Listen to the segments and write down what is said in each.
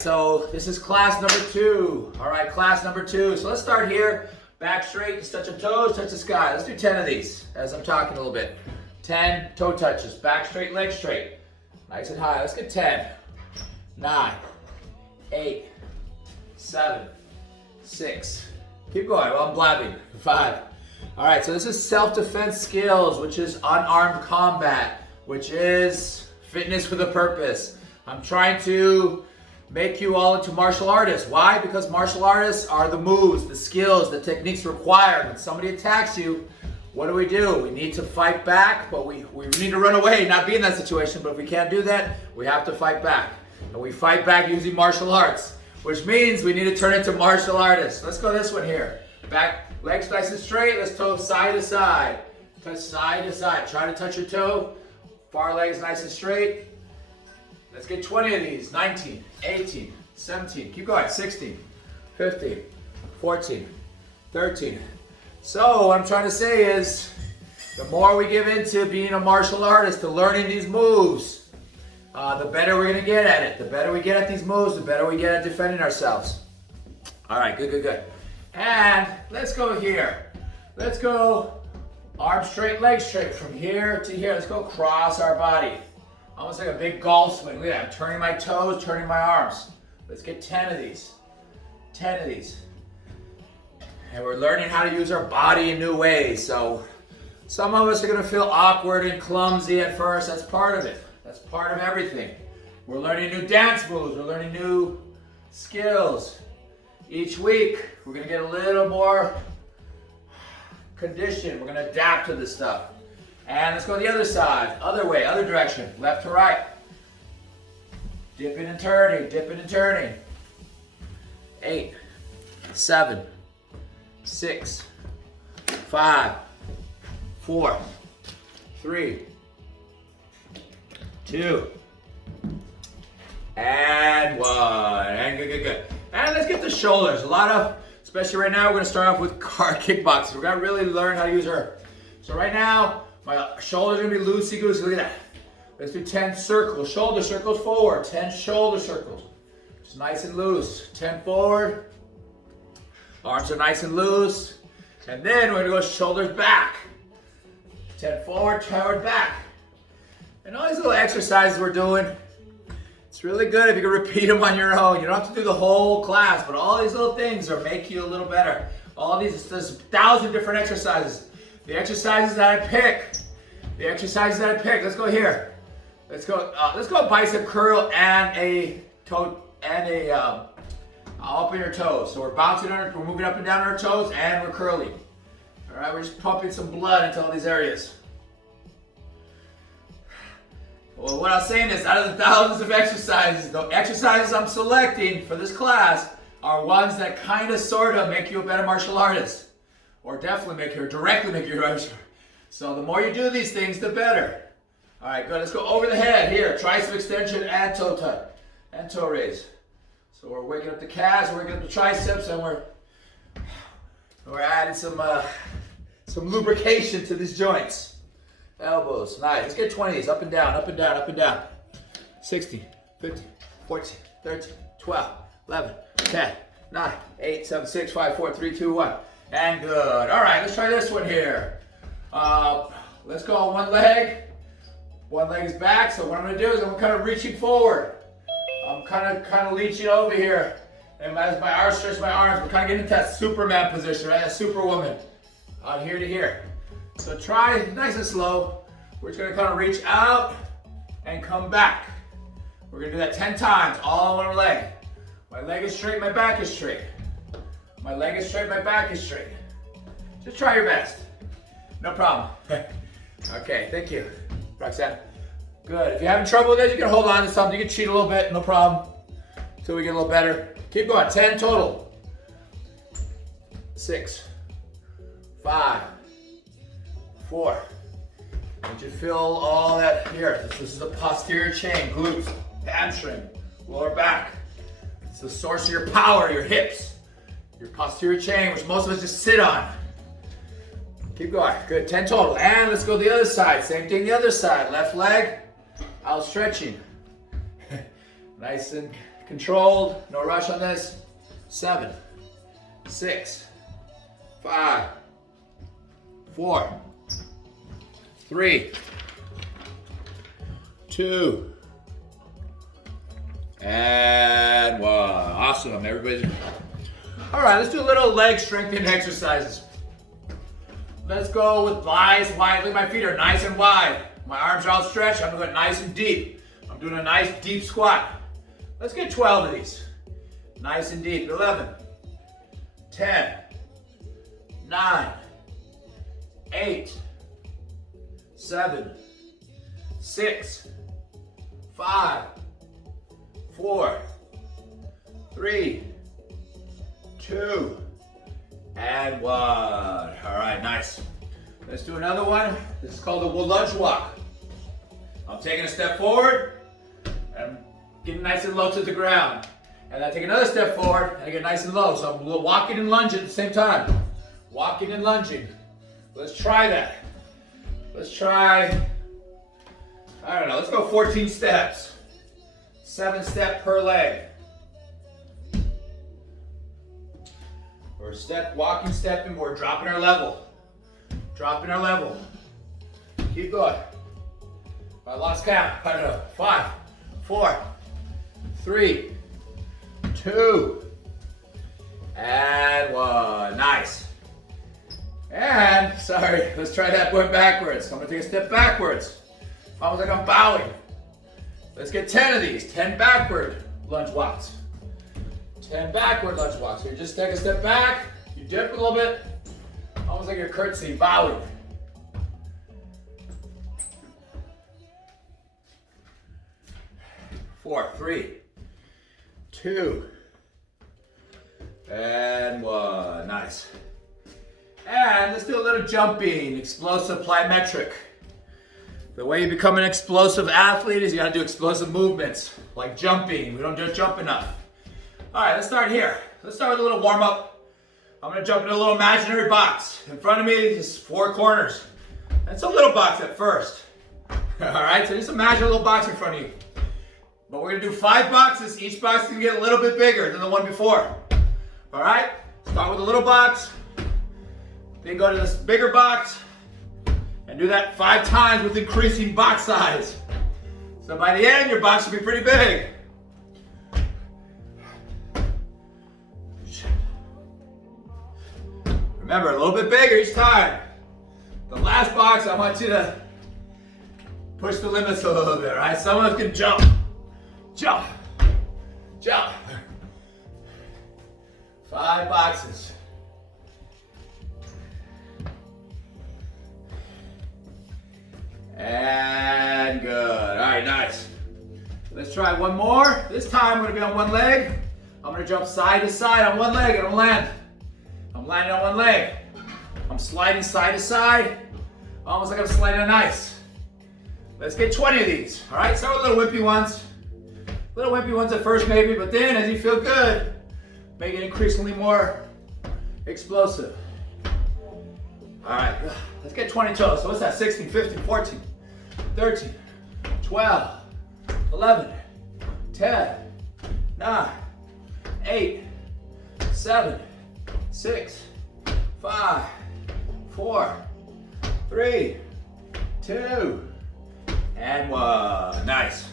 So this is class number 2. All right, class number 2. So let's start here. Back straight, just touch your toes, touch the sky. Let's do 10 of these as I'm talking a little bit. 10 toe touches, back straight, leg straight. Nice and high. Let's get 10, 9, 8, 7, 6. Keep going while I'm blabbing. 5. All right, so this is self-defense skills, which is unarmed combat, which is fitness with a purpose. I'm trying to make you all into martial artists. Why? Because martial artists are the moves, the skills, the techniques required. When somebody attacks you, what do? We need to fight back, but we need to run away, not be in that situation. But if we can't do that, we have to fight back. And we fight back using martial arts, which means we need to turn into martial artists. Let's go this one here. Back, legs nice and straight. Let's toe side to side. Touch side to side. Try to touch your toe. Far legs nice and straight. Let's get 20 of these. 19, 18, 17, keep going. 16, 15, 14, 13. So what I'm trying to say is, the more we give into being a martial artist, to learning these moves, the better we're going to get at it. The better we get at these moves, the better we get at defending ourselves. All right, good. And let's go here. Let's go arms straight, legs straight from here to here. Let's go across our body. Almost like a big golf swing. Look at that. I'm turning my toes, turning my arms. Let's get 10 of these. 10 of these. And we're learning how to use our body in new ways. So some of us are going to feel awkward and clumsy at first. That's part of it. That's part of everything. We're learning new dance moves. We're learning new skills. Each week, we're going to get a little more conditioned. We're going to adapt to this stuff. And let's go the other side, other way, other direction, left to right. Dipping and turning. 8, 7, 6, 5, 4, 3, 2, and 1. And good. And let's get the shoulders. Especially right now, we're going to start off with kickboxing. We're going to really learn how to use so right now, my shoulders are going to be loosey-goosey. Look at that. Let's do 10 circles. Shoulder circles forward. 10 shoulder circles. Just nice and loose. 10 forward. Arms are nice and loose. And then we're going to go shoulders back. 10 forward, back. And all these little exercises we're doing, it's really good if you can repeat them on your own. You don't have to do the whole class, but all these little things will make you a little better. There's 1,000 different exercises. The exercises that I pick. Let's go here. Let's go bicep curl and a toe up in your toes. So we're moving up and down our toes, and we're curling. All right, we're just pumping some blood into all these areas. Well, what I was saying is, out of the thousands of exercises, the exercises I'm selecting for this class are ones that kind of, sort of make you a better martial artist. Or directly make you a martial. So the more you do these things, the better. All right, good. Let's go over the head here. Tricep extension and toe tuck and toe raise. So we're waking up the calves, we're waking up the triceps, and we're adding some lubrication to these joints. Elbows, nice. Let's get 20 of these. Up and down. 16, 15, 14, 13, 12, 11, 10, 9, 8, 7, 6, 5, 4, 3, 2, 1. And good. All right, let's try this one here. Let's go on one leg. One leg is back. So what I'm going to do is I'm kind of reaching forward. I'm kind of leeching over here. And as my arms stretch my arms, we're kind of getting into that Superman position, right? That Superwoman. Here to here. So try nice and slow. We're just going to kind of reach out and come back. We're going to do that 10 times, all on one leg. My leg is straight, my back is straight. My leg is straight, my back is straight. Just try your best. No problem. Okay, thank you, Roxanne. Good. If you're having trouble with this, you can hold on to something. You can cheat a little bit, no problem. Until we get a little better. Keep going. 10 total. 6, 5, 4. Did you feel all that here? This is the posterior chain, glutes, hamstring, lower back. It's the source of your power, your hips. Your posterior chain, which most of us just sit on. Keep going. Good. 10 total. And let's go the other side. Same thing the other side. Left leg, out stretching. Nice and Controlled, no rush on this. 7, 6, 5, 4, 3, 2, and 1. Awesome, everybody's. All right, let's do a little leg strengthening exercises. Let's go with thighs wide. Look, my feet are nice and wide. My arms are outstretched. I'm going nice and deep. I'm doing a nice deep squat. Let's get 12 of these. Nice and deep. 11, 10, 9, 8, 7, 6, 5, 4, 3, 2, and 1. All right, nice. Let's do another one. This is called the lunge walk. I'm taking a step forward, and I'm getting nice and low to the ground. And I take another step forward, and I get nice and low. So I'm walking and lunging at the same time. Walking and lunging. Let's try that. Let's try, I don't know, let's go 14 steps. 7 steps per leg. We're walking, stepping, we're dropping our level. Dropping our level. Keep going. I lost count. I don't know. 5, 4, 3, 2, and 1. Nice. And, sorry, let's try that going backwards. I'm gonna take a step backwards. Almost like I'm bowing. Let's get 10 of these. 10 backward lunge walks. 10 backward lunge walks. So you just take a step back, you dip a little bit, almost like you're curtsy, bowing. Four, 3, 2, and 1. Nice. And let's do a little jumping, explosive plyometric. The way you become an explosive athlete is you gotta do explosive movements, like jumping. We don't jump enough. All right, let's start here. Let's start with a little warm up. I'm gonna jump into a little imaginary box. In front of me is 4 corners. It's a little box at first. All right, so just imagine a little box in front of you. But we're gonna do 5 boxes. Each box is gonna get a little bit bigger than the one before. All right, start with a little box, then go to this bigger box, and do that 5 times with increasing box size. So by the end, your box will be pretty big. Remember, a little bit bigger each time. The last box, I want you to push the limits a little bit, right? Some of us can jump, jump, jump. 5 boxes. And good. All right, nice. Let's try one more. This time I'm going to be on one leg. I'm going to jump side to side on one leg. I don't land. I'm landing on one leg. I'm sliding side to side, almost like I'm sliding on ice. Let's get 20 of these. All right, start with little wimpy ones. Little wimpy ones at first maybe, but then as you feel good, make it increasingly more explosive. All right, let's get 20 toes. So what's that? 16, 15, 14, 13, 12, 11, 10, 9, 8, 7, 6, 5, 4, 3, 2, and 1. Nice.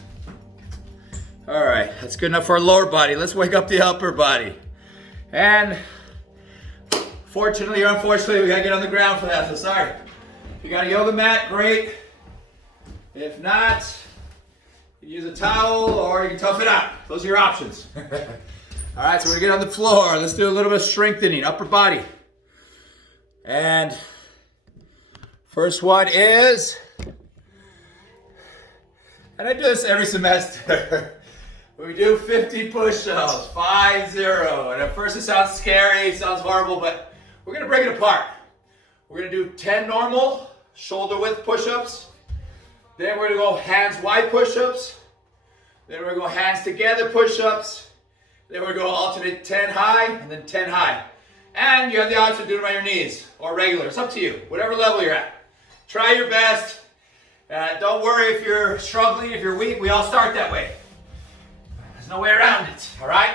All right, that's good enough for our lower body. Let's wake up the upper body. And fortunately or unfortunately, we gotta get on the ground for that, so sorry. If you got a yoga mat, great. If not, you can use a towel or you can tough it out. Those are your options. All right, so we're gonna get on the floor. Let's do a little bit of strengthening, upper body. And first one is, and I do this every semester. We do 50 push-ups, 5-0. And at first it sounds scary, it sounds horrible, but we're gonna break it apart. We're gonna do 10 normal shoulder width push-ups. Then we're gonna go hands wide push-ups. Then we're gonna go hands together push-ups. Then we're gonna alternate 10 high and then 10 high. And you have the option to do it on your knees or regular. It's up to you, whatever level you're at. Try your best. Don't worry if you're struggling, if you're weak. We all start that way. There's no way around it, all right?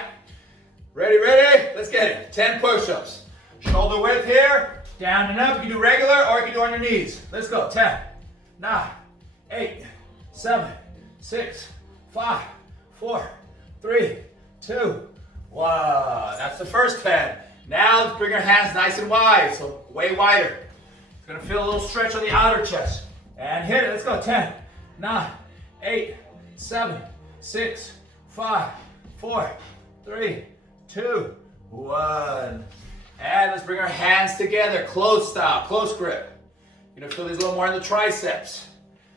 Ready, ready? Let's get it. 10 push-ups. Shoulder width here, down and up. You can do regular or you can do on your knees. Let's go. 10, 9, 8, 7, 6, 5, 4, 3, 2, 1. That's the first 10. Now let's bring our hands nice and wide, so way wider. It's gonna feel a little stretch on the outer chest. And hit it. Let's go. 10, 9, 8, 7, 6, 5, 4, 3, 2, 1. And let's bring our hands together, close style, close grip. You're gonna feel these a little more in the triceps.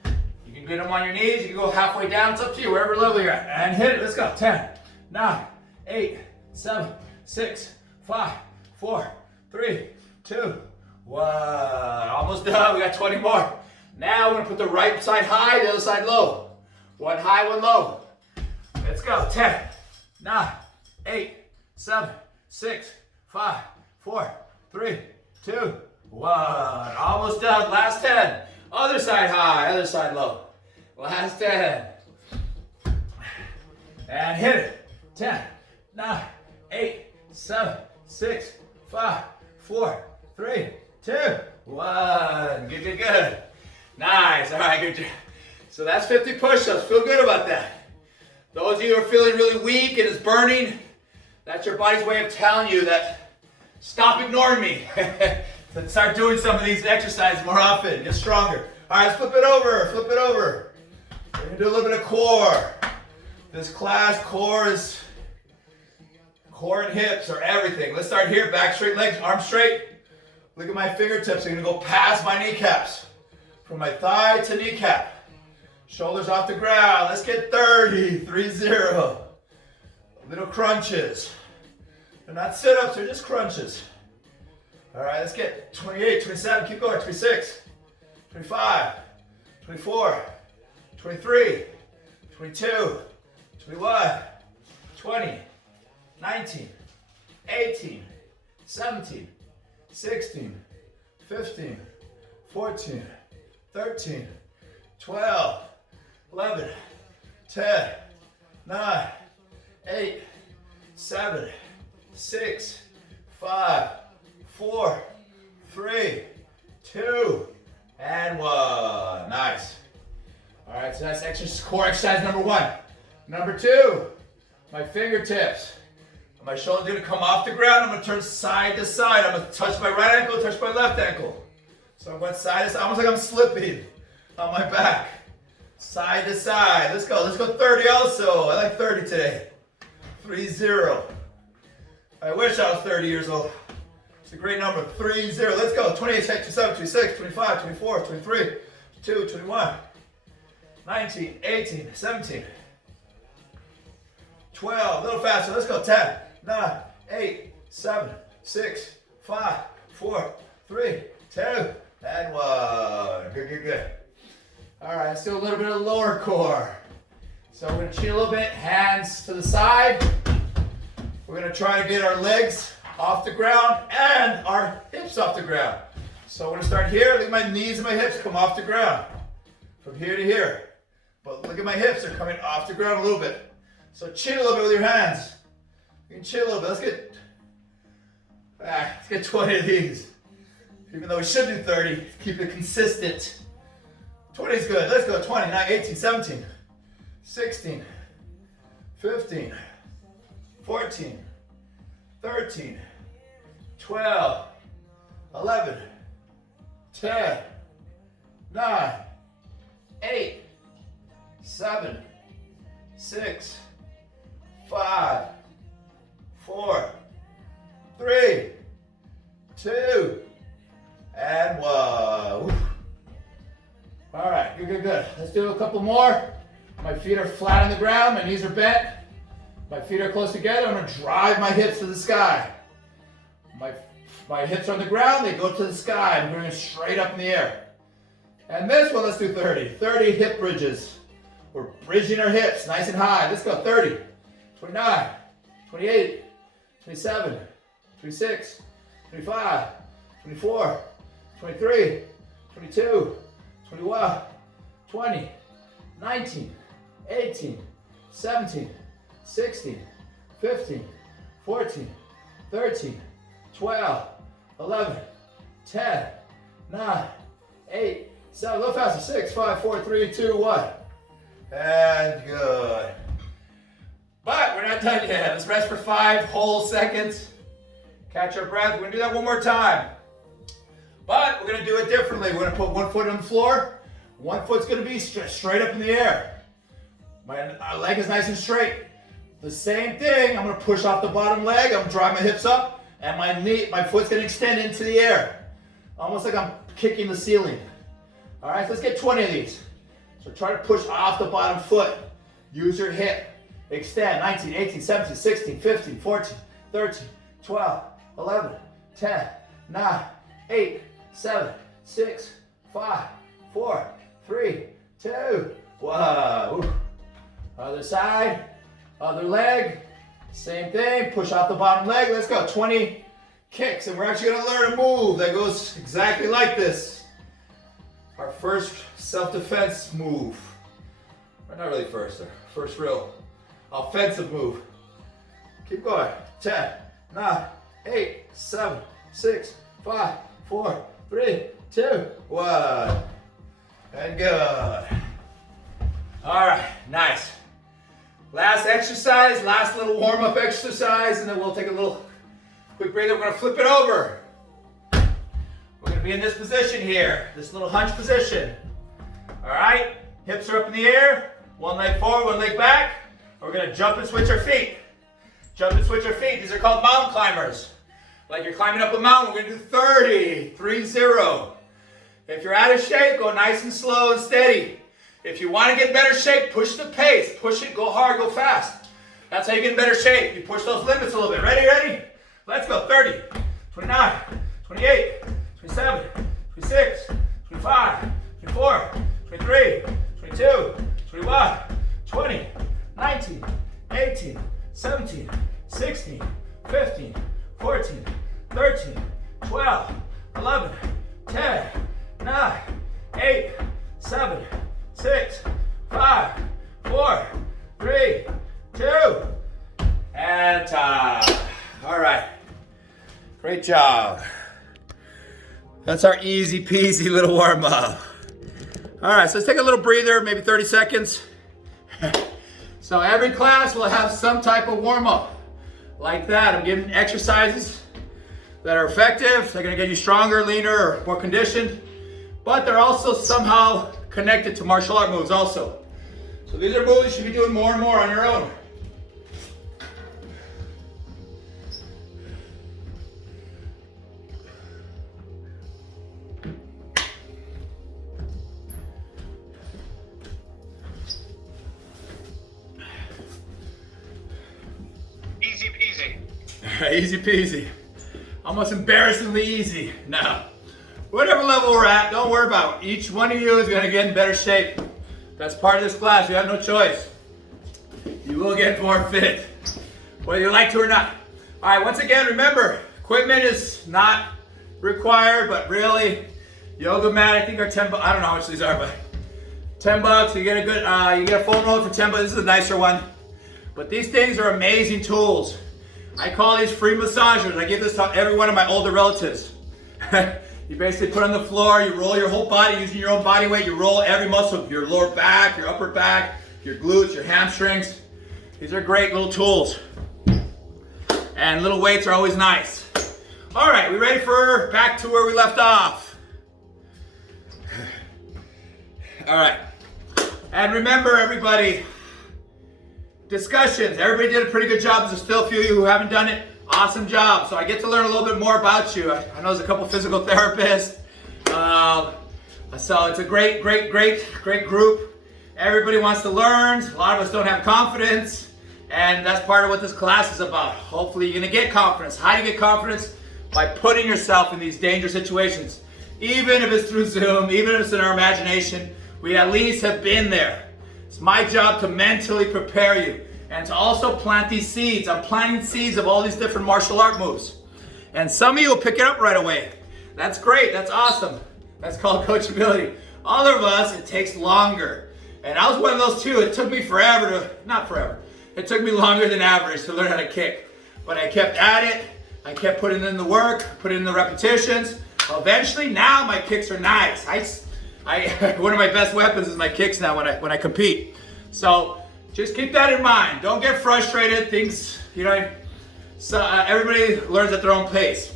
You can get them on your knees, you can go halfway down, it's up to you, wherever level you're at. And hit it, let's go. 10, 9, 8, 7, 6, 5, 4, 3, 2, 1. Almost done, we got 20 more. Now we're gonna put the right side high, the other side low. One high, one low. Let's go. 10, 9, 8, 7, 6, 5, 4, 3, 2, 1. Almost done. Last 10. Other side high, other side low. Last 10. And hit it. 10, 9, 8, 7, 6, 5, 4, 3, 2, 1. Good, good, good. Nice. All right, good job. So that's 50 push-ups. Feel good about that. Those of you who are feeling really weak and it's burning, that's your body's way of telling you that stop ignoring me. Let's start doing some of these exercises more often. Get stronger. All right, let's flip it over. Flip it over. We're going to do a little bit of core. This class, core and hips are everything. Let's start here. Back straight, legs, arms straight. Look at my fingertips. I'm going to go past my kneecaps. From my thigh to kneecap. Shoulders off the ground. Let's get 30. 3-0. Little crunches. They're not sit-ups, they're just crunches. All right, let's get 28, 27, keep going, 26, 25, 24, 23, 22, 21, 20, 19, 18, 17, 16, 15, 14, 13, 12, 11, 10, 9, 8, 7, 6, 5, 4, 3, 2, and 1. Nice. All right, so that's core exercise number 1. Number 2, my fingertips. My shoulders are going to come off the ground. I'm going to turn side to side. I'm going to touch my right ankle, touch my left ankle. So I'm going side to side, almost like I'm slipping on my back. Side to side. Let's go. Let's go 30 also. I like 30 today. 3-0. I wish I was 30 years old. It's a great number. 3-0. Let's go. 28, 27, 26, 25, 24, 23, 22, 21, 19, 18, 17, 12. A little faster. Let's go. 10, 9, 8, 7, 6, 5, 4, 3, 2, and 1. Good, good, good. All right, let's do a little bit of lower core. So we're going to cheat a little bit. Hands to the side. We're going to try to get our legs off the ground and our hips off the ground. So we're going to start here. Look at my knees and my hips come off the ground. From here to here. But look at my hips. They're coming off the ground a little bit. So cheat a little bit with your hands. You can cheat a little bit. Let's get 20 of these. Even though we should do 30, keep it consistent. 20 is good. Let's go. 20, 9, 18, 17, 16, 15, 14, 13, 12, 11, 10, 9, 8, 7, 6, 5, 4, 3, 2, and 1. Woo. All right, good, good, good. Let's do a couple more. My feet are flat on the ground, my knees are bent. My feet are close together. I'm going to drive my hips to the sky. My hips are on the ground, they go to the sky. I'm going straight up in the air. And this one, let's do 30. 30 hip bridges. We're bridging our hips nice and high. Let's go. 30, 29, 28, 27, 26, 25, 24, 23, 22, 21, 20, 19, 18, 17, 16, 15, 14, 13, 12, 11, 10, 9, 8, 7, a little faster, 6, 5, 4, 3, 2, 1. And good. But we're not done yet. Let's rest for 5 whole seconds. Catch our breath. We're gonna do that one more time. But we're gonna do it differently. We're gonna put one foot on the floor. One foot's gonna be straight up in the air. My leg is nice and straight. The same thing, I'm gonna push off the bottom leg. I'm gonna drive my hips up, and my foot's gonna extend into the air. Almost like I'm kicking the ceiling. All right, so let's get 20 of these. So try to push off the bottom foot. Use your hip. Extend. 19, 18, 17, 16, 15, 14, 13, 12, 11, 10, 9, 8, 7, 6, 5, 4, 3, 2, 1. Other side, other leg. Same thing. Push off the bottom leg. Let's go. 20 kicks. And we're actually going to learn a move that goes exactly like this. Our first self-defense move. Or not really first real offensive move. Keep going. 10, 9, 8, 7, 6, 5, 4, 3, 2, 1. And good. All right, nice. Last exercise, last little warm-up exercise, and then we'll take a little quick breather. We're gonna flip it over. We're gonna be in this position here, this little hunch position. All right, hips are up in the air, one leg forward, one leg back. We're gonna jump and switch our feet. Jump and switch our feet. These are called mountain climbers. Like you're climbing up a mountain, we're gonna do 30, 3-0. If you're out of shape, go nice and slow and steady. If you wanna get in better shape, push the pace. Push it, go hard, go fast. That's how you get in better shape. You push those limits a little bit. Ready? Let's go. 30, 29, 28, 27, 26, 25, 24, 23, 22, 21, 20, 19, 18, 17, 16, 15, 14, 13, 12, 11, 10, 9, 8, 7, 6, 5, 4, 3, 2, and time. All right. Great job. That's our easy peasy little warm up. All right, so let's take a little breather, maybe 30 seconds. So every class will have some type of warm up like that. I'm giving exercises that are effective. They're gonna get you stronger, leaner, or more conditioned. But they're also somehow connected to martial art moves also. So these are moves you should be doing more and more on your own. Easy peasy. Easy peasy. Almost embarrassingly easy. Now, whatever level we're at, don't worry about it. Each one of you is gonna get in better shape. That's part of this class, you have no choice. You will get more fit, whether you like to or not. All right, once again, remember, equipment is not required, but really, yoga mat, I think are 10 bucks. I don't know how much these are, but 10 bucks, you get a good, you get a foam roller for 10 bucks. This is a nicer one. But these things are amazing tools. I call these free massagers. I give this to every one of my older relatives. You basically put on the floor, you roll your whole body using your own body weight. You roll every muscle, your lower back, your upper back, your glutes, your hamstrings. These are great little tools. And little weights are always nice. All right, we ready for back to where we left off? All right. And remember, everybody, discussions. Everybody did a pretty good job. There's still a few of you who haven't done it. Awesome job. So I get to learn a little bit more about you. I know there's a couple physical therapists. So it's a great group. Everybody wants to learn. A lot of us don't have confidence. And that's part of what this class is about. Hopefully you're gonna get confidence. How do you get confidence? By putting yourself in these dangerous situations. Even if it's through Zoom, even if it's in our imagination, we at least have been there. It's my job to mentally prepare you and to also plant these seeds. I'm planting seeds of all these different martial art moves. And some of you will pick it up right away. That's great, that's awesome. That's called coachability. Other of us, it takes longer. And I was one of those too. It took me forever to, not forever, It took me longer than average to learn how to kick. But I kept at it. I kept putting in the work, putting in the repetitions. Eventually, now my kicks are nice. One of my best weapons is my kicks now when I compete. So just keep that in mind. Don't get frustrated. Things, everybody learns at their own pace.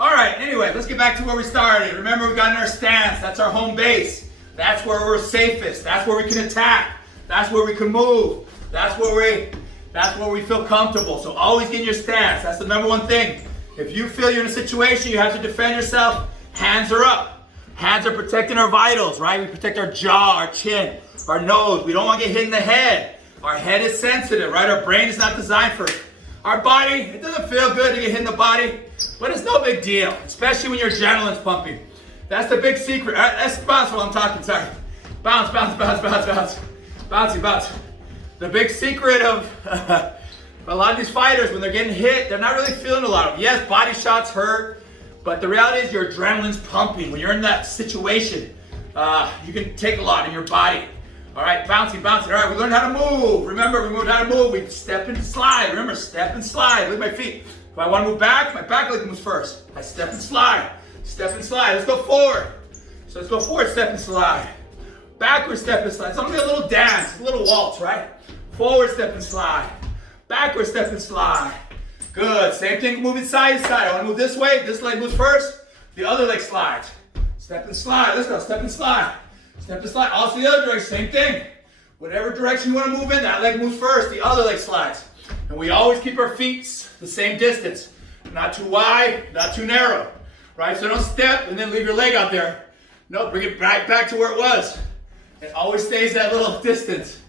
All right, anyway, let's get back to where we started. Remember, we got in our stance. That's our home base. That's where we're safest. That's where we can attack. That's where we can move. That's where we feel comfortable. So always get in your stance. That's the number one thing. If you feel you're in a situation, you have to defend yourself, hands are up. Hands are protecting our vitals, right? We protect our jaw, our chin, our nose. We don't want to get hit in the head. Our head is sensitive, right? Our brain is not designed for it. Our body, it doesn't feel good to get hit in the body, but it's no big deal, especially when your adrenaline's pumping. That's the big secret. Let's bounce while I'm talking, sorry. Bounce, bounce, bounce, bounce, bounce. Bouncy, bounce. The big secret of a lot of these fighters, when they're getting hit, they're not really feeling a lot of it. Yes, body shots hurt, but the reality is your adrenaline's pumping. When you're in that situation, you can take a lot in your body. All right, bouncy, bouncy. All right, we learned how to move. Remember, we moved how to move. We step and slide. Remember, step and slide. Look at my feet. If I want to move back, my back leg moves first. I step and slide. Step and slide. Let's go forward. So let's go forward, step and slide. Backward, step and slide. It's only a little dance, a little waltz, right? Forward, step and slide. Backward, step and slide. Good. Same thing, moving side to side. I want to move this way. This leg moves first. The other leg slides. Step and slide. Let's go. Step and slide. Step and slide. Also the other direction. Same thing. Whatever direction you want to move in, that leg moves first. The other leg slides. And we always keep our feet the same distance. Not too wide, not too narrow. Right? So don't step and then leave your leg out there. No, bring it right back to where it was. It always stays that little distance.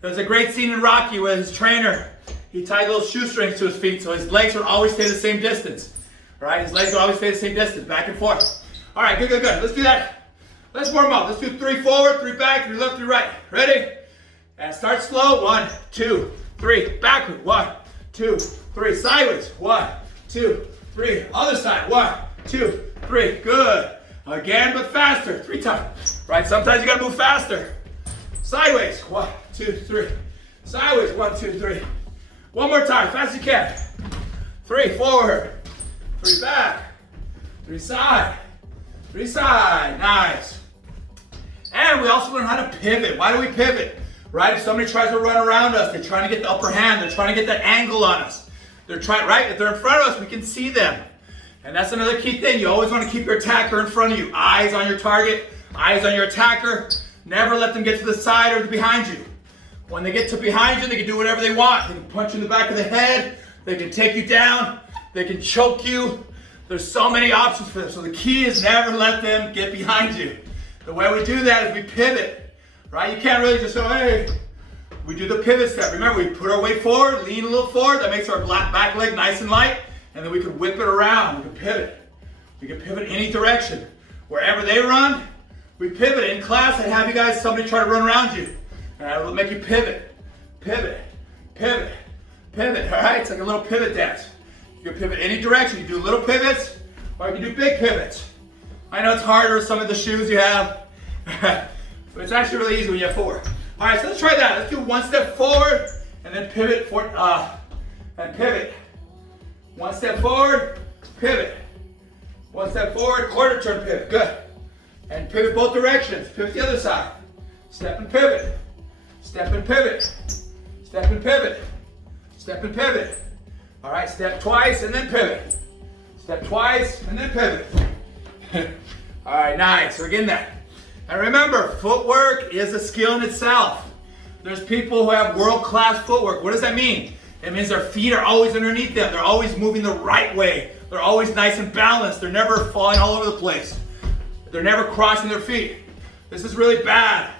There's a great scene in Rocky where his trainer, he tied little shoestrings to his feet so his legs would always stay the same distance. Right? His legs would always stay the same distance, back and forth. All right, good, good, good. Let's do that. Let's warm up. Let's do 3 forward, 3 back, 3 left, 3 right. Ready? And start slow. 1, 2, 3. Backward. 1, 2, 3. Sideways. 1, 2, 3. Other side. 1, 2, 3. Good. Again, but faster. 3 times. Right? Sometimes you gotta move faster. Sideways. 1, 2, 3. Sideways. 1, 2, 3. One more time. Fast as you can. 3 forward. 3 back. 3 side. 3 side. Nice. And we also learn how to pivot. Why do we pivot? Right? If somebody tries to run around us, they're trying to get the upper hand. They're trying to get that angle on us. They're trying, right? If they're in front of us, we can see them. And that's another key thing. You always want to keep your attacker in front of you. Eyes on your target. Eyes on your attacker. Never let them get to the side or behind you. When they get to behind you, they can do whatever they want. They can punch you in the back of the head. They can take you down. They can choke you. There's so many options for them. So the key is never let them get behind you. The way we do that is we pivot, right? You can't really just go, hey. We do the pivot step. Remember, we put our weight forward, lean a little forward. That makes our back leg nice and light. And then we can whip it around. We can pivot. We can pivot any direction. Wherever they run, we pivot. In class, I have you guys, somebody try to run around you. And I will make you pivot, pivot, pivot, pivot. All right? It's like a little pivot dance. You can pivot any direction. You can do little pivots, or you can do big pivots. I know it's harder with some of the shoes you have, but it's actually really easy when you have 4. All right, so let's try that. Let's do 1 step forward, and then pivot, and pivot. 1 step forward, pivot. 1 step forward, quarter turn pivot. Good. And pivot both directions. Pivot the other side. Step and pivot. Step and pivot. Step and pivot. Step and pivot. All right, step twice and then pivot. Step twice and then pivot. All right, nice. We're getting that. And remember, footwork is a skill in itself. There's people who have world-class footwork. What does that mean? It means their feet are always underneath them. They're always moving the right way. They're always nice and balanced. They're never falling all over the place. They're never crossing their feet. This is really bad.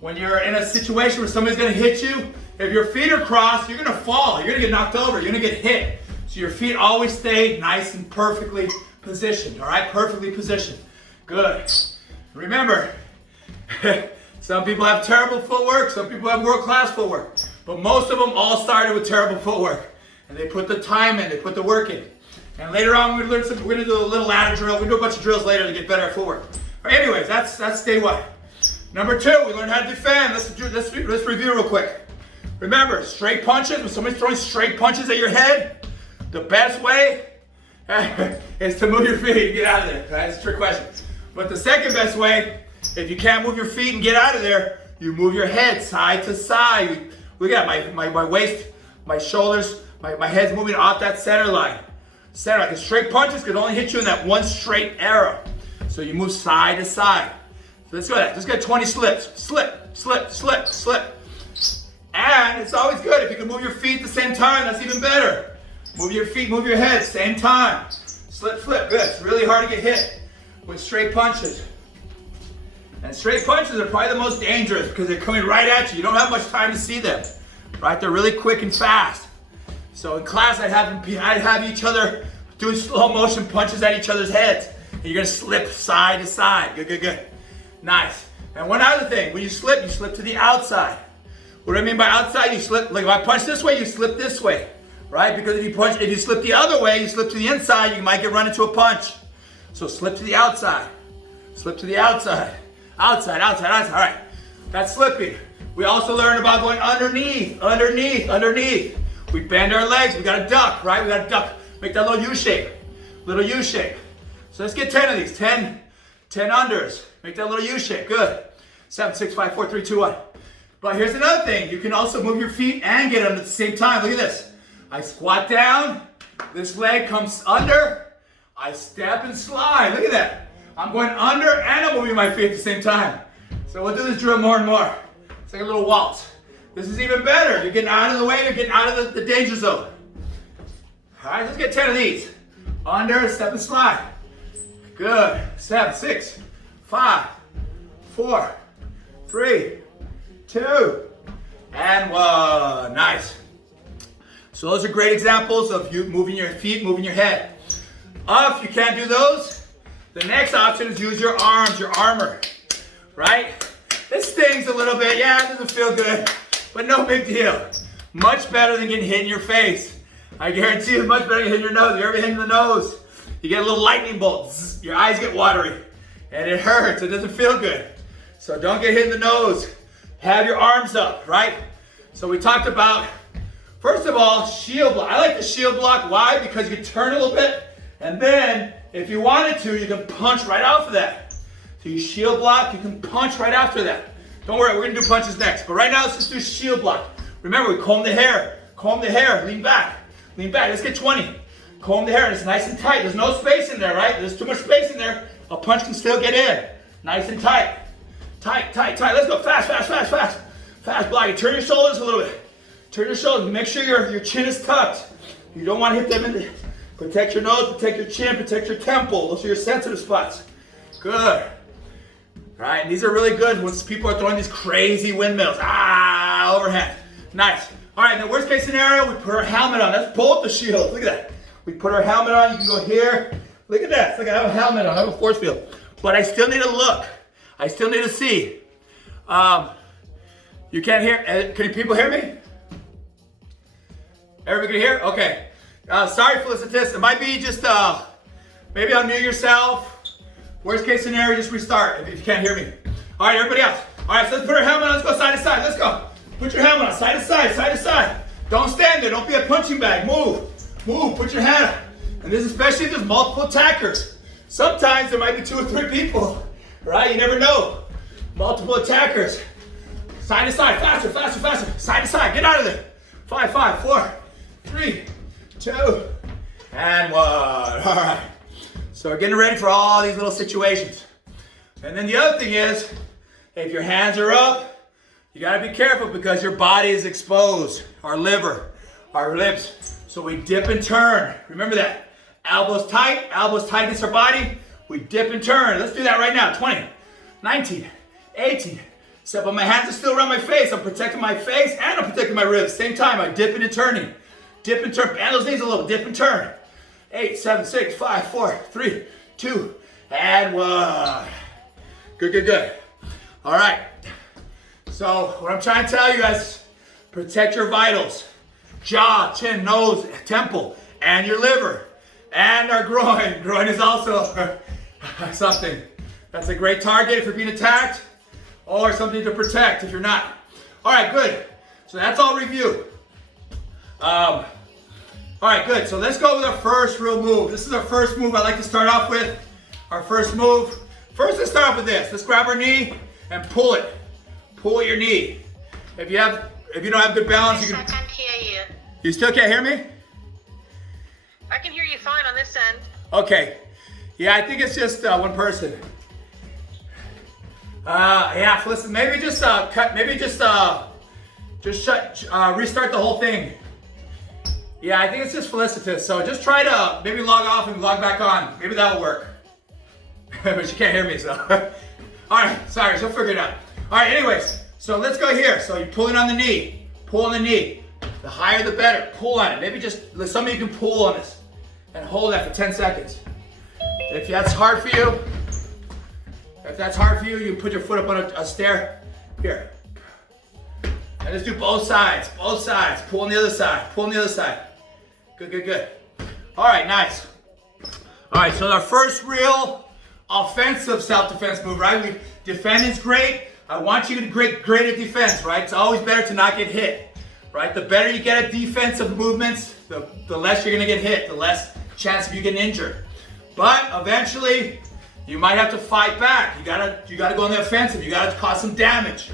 When you're in a situation where somebody's gonna hit you, if your feet are crossed, you're gonna fall. You're gonna get knocked over. You're gonna get hit. So your feet always stay nice and perfectly positioned, all right? Perfectly positioned. Good. Remember, some people have terrible footwork, some people have world-class footwork, but most of them all started with terrible footwork. And they put the time in, they put the work in. And later on, we're gonna do a little ladder drill. We're gonna do a bunch of drills later to get better at footwork. All right, anyways, that's day 1. Number 2, we learned how to defend. Let's review real quick. Remember, straight punches, when somebody's throwing straight punches at your head, the best way is to move your feet and get out of there. That's a trick question. But the second best way, if you can't move your feet and get out of there, you move your head side to side. Look at my waist, my shoulders, my head's moving off that center line. Center line. The straight punches could only hit you in that one straight arrow. So you move side to side. So let's go at that. Let's get 20 slips. Slip, slip, slip, slip. And it's always good if you can move your feet at the same time. That's even better. Move your feet, move your head, same time. Slip, slip. Good. It's really hard to get hit with straight punches. And straight punches are probably the most dangerous because they're coming right at you. You don't have much time to see them, right? They're really quick and fast. So in class, I'd have each other doing slow motion punches at each other's heads. And you're gonna slip side to side. Good, good, good. Nice. And one other thing, when you slip to the outside. What do I mean by outside? You slip, like if I punch this way, you slip this way, right? Because if you slip the other way, you slip to the inside, you might get run into a punch. So slip to the outside. Slip to the outside. Outside, outside, outside. All right, that's slipping. We also learned about going underneath, underneath, underneath. We bend our legs, we gotta duck, right? We gotta duck, make that little U shape, little U shape. So let's get 10 of these, 10 unders. Make that little U shape, good. 7, 6, 5, 4, 3, 2, 1. But here's another thing, you can also move your feet and get them at the same time. Look at this. I squat down, this leg comes under, I step and slide, look at that. I'm going under and I'm moving my feet at the same time. So we'll do this drill more and more. It's like a little waltz. This is even better. You're getting out of the way, you're getting out of the danger zone. All right, let's get 10 of these. Under, step and slide. Good. 7, 6, 5, 4, 3, 2, and 1. Nice. So those are great examples of you moving your feet, moving your head. If you can't do those, the next option is use your arms, your armor, right? This stings a little bit. Yeah, it doesn't feel good, but no big deal. Much better than getting hit in your face. I guarantee you, it's much better than hitting your nose. You ever hit in the nose? You get a little lightning bolt. Zzz, your eyes get watery, and it hurts. It doesn't feel good. So don't get hit in the nose. Have your arms up, right? So we talked about, first of all, shield block. I like the shield block. Why? Because you can turn a little bit, and then if you wanted to, you can punch right off of that. So you shield block, you can punch right after that. Don't worry, we're gonna do punches next. But right now, let's just do shield block. Remember, we comb the hair, lean back, let's get 20. Comb the hair, and it's nice and tight. There's no space in there, right? There's too much space in there. A punch can still get in. Nice and tight. Tight, tight, tight. Let's go fast, fast, fast, fast. Fast blocking. Turn your shoulders a little bit. Turn your shoulders. Make sure your chin is tucked. You don't want to hit them in the... Protect your nose, protect your chin, protect your temple. Those are your sensitive spots. Good. All right, and these are really good once people are throwing these crazy windmills. Overhand. Nice. All right, in the worst case scenario, we put our helmet on. That's both the shields. Look at that. We put our helmet on. You can go here. Look at that. It's like I have a helmet on. I have a force field. But I still need to look. I still need to see. You can't hear. Can people hear me? Everybody hear? Okay. Sorry, Felicitas. It might be just, maybe unmute yourself. Worst case scenario, just restart if you can't hear me. All right, everybody else. All right, so let's put our helmet on. Let's go side to side. Let's go. Put your helmet on. Side to side, side to side. Don't stand there. Don't be a punching bag. Move. Move. Put your hand up. And this is especially if there's multiple attackers. Sometimes there might be 2 or 3 people, right? You never know. Multiple attackers. Side to side. Faster, faster, faster. Side to side. Get out of there. 5, 5, 4, 3, 2, and 1. All right. So we're getting ready for all these little situations. And then the other thing is, if your hands are up, you gotta be careful because your body is exposed. Our liver, our lips. So we dip and turn. Remember that. Elbows tight against our body. We dip and turn. Let's do that right now. 20, 19, 18. Except when my hands are still around my face, I'm protecting my face and I'm protecting my ribs. Same time, I'm dipping and turning. Dip and turn. Bend those knees a little. Dip and turn. 8, 7, 6, 5, 4, 3, 2, and 1. Good, good, good. All right. So what I'm trying to tell you guys, protect your vitals. Jaw, chin, nose, temple, and your liver. And our groin. Groin is also something. That's a great target if you're being attacked or something to protect if you're not. All right, good. So that's all review. All right, good. So let's go with our first real move. This is our first move I like to start off with. Our first move. First, let's start off with this. Let's grab our knee and pull it. Pull your knee. If you don't have good balance, you can. I can't hear you. You still can't hear me? I can hear you fine on this end. Okay. Yeah, I think it's just one person. Yeah, listen, maybe just cut. Maybe just restart the whole thing. Yeah, I think it's just felicitous. So just try to maybe log off and log back on. Maybe that'll work. But you can't hear me, so. All right, sorry, she'll figure it out. All right, anyways, so let's go here. So you're pulling on the knee. Pull on the knee. The higher the better. Pull on it. Maybe just, some of you can pull on this and hold that for 10 seconds. If that's hard for you, you put your foot up on a stair. Here. And let's do both sides. Both sides. Pull on the other side. Pull on the other side. Good, good, good. All right, nice. All right, so our first real offensive self-defense move, right? Defending's great. I want you to be great at defense, right? It's always better to not get hit, right? The better you get at defensive movements, the less you're gonna get hit, the less chance of you getting injured. But eventually, you might have to fight back. You gotta go on the offensive. You gotta cause some damage.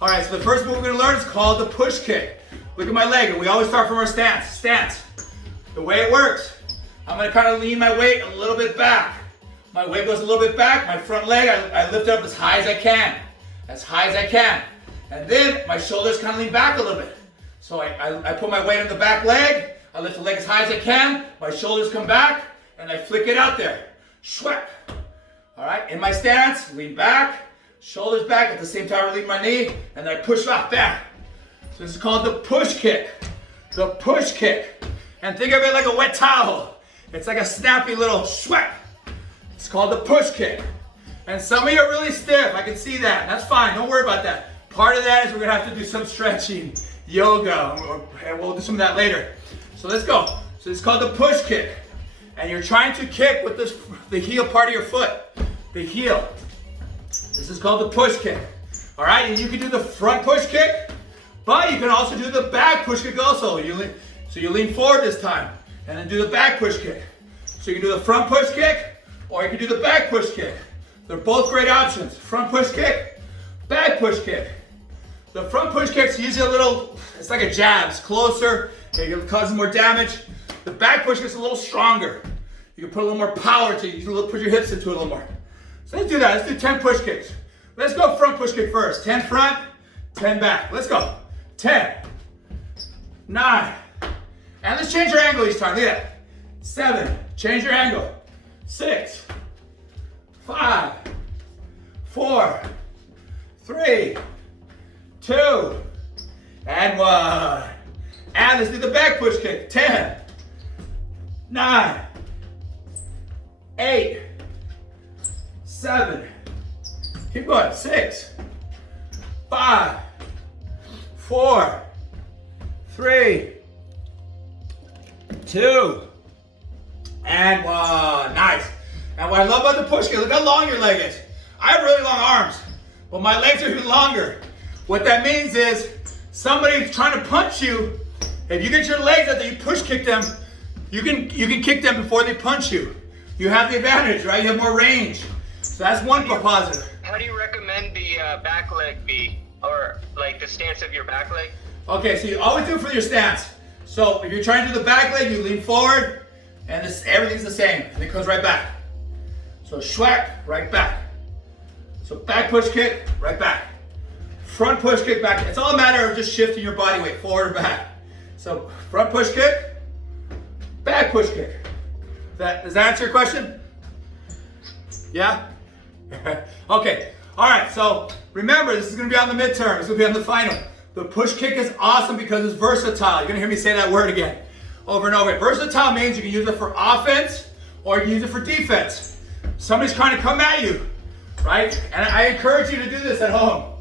All right, so the first move we're gonna learn is called the push kick. Look at my leg, and we always start from our stance. The way it works, I'm gonna kind of lean my weight a little bit back. My weight goes a little bit back, my front leg, I lift it up as high as I can. As high as I can. And then my shoulders kind of lean back a little bit. So I put my weight on the back leg, I lift the leg as high as I can, my shoulders come back, and I flick it out there. Schwack. All right, in my stance, lean back, shoulders back, at the same time I lean my knee, and then I push off back. So this is called the push kick. The push kick. And think of it like a wet towel. It's like a snappy little schwack. It's called the push kick. And some of you are really stiff, I can see that. That's fine, don't worry about that. Part of that is we're gonna have to do some stretching, yoga, and we'll do some of that later. So let's go. So it's called the push kick. And you're trying to kick with the heel part of your foot. The heel. This is called the push kick. All right, and you can do the front push kick, but you can also do the back push kick also. So you lean forward this time, and then do the back push kick. So you can do the front push kick, or you can do the back push kick. They're both great options. Front push kick, back push kick. The front push kick's usually it's like a jab. It's closer, it causes more damage. The back push kick's a little stronger. You can put a little more power to it. You can put your hips into it a little more. So let's do that. Let's do 10 push kicks. Let's go front push kick first. 10 front, 10 back. Let's go. 10, 9, and let's change your angle each time. Look at that. 7, change your angle. 6, 5, 4, 3, 2, and 1. And let's do the back push kick. 10, 9, 8, 7, keep going. 6, 5, 4, 3, 2, and 1. Nice. And what I love about the push kick, look how long your leg is. I have really long arms, but my legs are even longer. What that means is somebody trying to punch you, if you get your legs out there, you push kick them, you can kick them before they punch you. You have the advantage, right? You have more range. So that's one positive. How do you recommend the back leg be? Or like the stance of your back leg? Okay, so you always do it for your stance. So if you're trying to do the back leg, you lean forward, and everything's the same, and it comes right back. So schwack, right back. So back push kick, right back. Front push kick, back. It's all a matter of just shifting your body weight forward or back. So front push kick, back push kick. Does that answer your question? Yeah? Okay. All right, so remember, this is going to be on the midterm. This is going to be on the final. The push kick is awesome because it's versatile. You're going to hear me say that word again over and over. Versatile means you can use it for offense or you can use it for defense. Somebody's trying to come at you, right? And I encourage you to do this at home.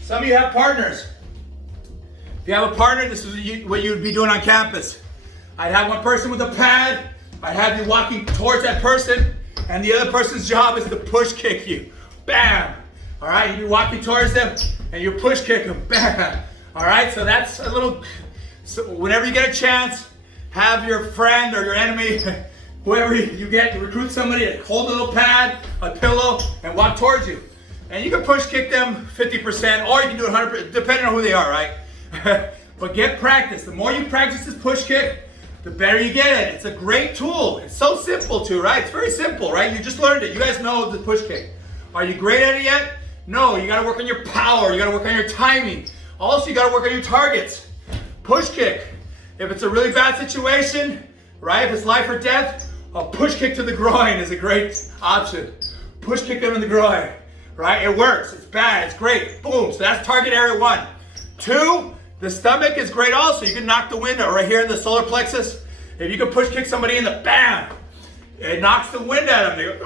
Some of you have partners. If you have a partner, this is what you would be doing on campus. I'd have one person with a pad. I'd have you walking towards that person, and the other person's job is to push kick you. Bam! All right, you're walking towards them, and you push kick them. Bam! All right, so that's a little, so whenever you get a chance, have your friend or your enemy, whoever you get, recruit somebody to hold a little pad, a pillow, and walk towards you. And you can push kick them 50%, or you can do it 100%, depending on who they are, right? But get practice. The more you practice this push kick, the better you get it. It's a great tool. It's so simple too, right? It's very simple, right? You just learned it. You guys know the push kick. Are you great at it yet? No, you gotta work on your power. You gotta work on your timing. Also, you gotta work on your targets. Push kick. If it's a really bad situation, right? If it's life or death, a push kick to the groin is a great option. Push kick them in the groin, right? It works. It's bad. It's great. Boom. So that's target area 1. 2, the stomach is great also. You can knock the wind out right here in the solar plexus. If you can push kick somebody in the bam, it knocks the wind out of them.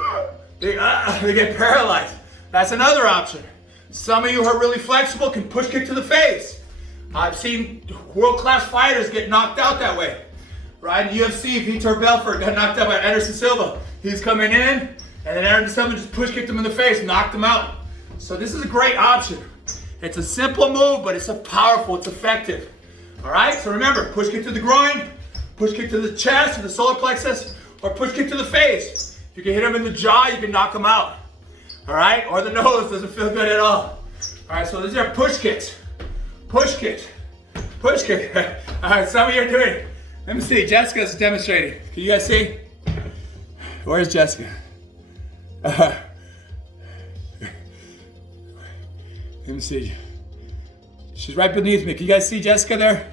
They get paralyzed. That's another option. Some of you who are really flexible can push kick to the face. I've seen world-class fighters get knocked out that way. Right? In UFC, Vitor Belfort got knocked out by Anderson Silva. He's coming in, and then Anderson Silva just push kicked him in the face, knocked him out. So this is a great option. It's a simple move, but it's powerful, it's effective. All right, so remember, push kick to the groin, push kick to the chest, to the solar plexus, or push kick to the face. If you can hit him in the jaw, you can knock him out. All right, or the nose, doesn't feel good at all. All right, so these are push kicks. Push kick, push kick. All right, some of you are doing it. Let me see, Jessica's demonstrating. Can you guys see? Where's Jessica? Let me see. She's right beneath me. Can you guys see Jessica there?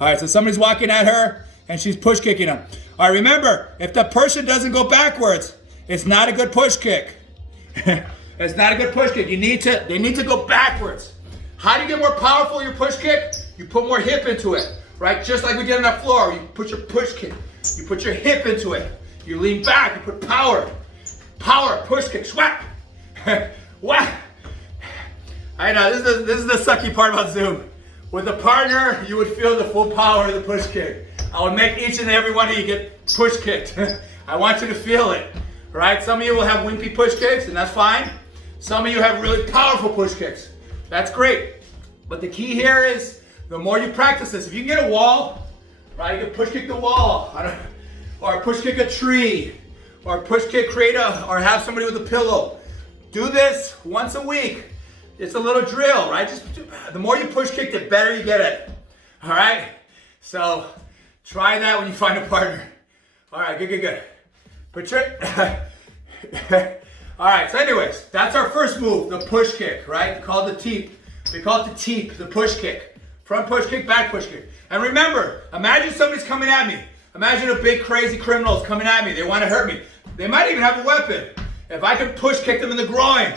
All right, so somebody's walking at her and she's push kicking them. All right, remember, if the person doesn't go backwards, it's not a good push kick. It's not a good push kick. They need to go backwards. How do you get more powerful with your push kick? You put more hip into it, right? Just like we did on that floor. You put your push kick. You put your hip into it. You lean back. You put power. Power, push kick, swap. Whack. I know, this is the sucky part about Zoom. With a partner, you would feel the full power of the push kick. I would make each and every one of you get push kicked. I want you to feel it, right? Some of you will have wimpy push kicks, and that's fine. Some of you have really powerful push kicks. That's great. But the key here is, the more you practice this, if you can get a wall, right, you can push kick the wall, or push kick a tree, or push kick or have somebody with a pillow. Do this once a week. It's a little drill, right? The more you push kick, the better you get it. All right? So try that when you find a partner. All right, good. Put your... All right, so anyways, that's our first move, the push kick, right? We call it the teep. We call it the teep, the push kick. Front push kick, back push kick. And remember, imagine somebody's coming at me. Imagine a big crazy criminal is coming at me. They want to hurt me. They might even have a weapon. If I can push kick them in the groin,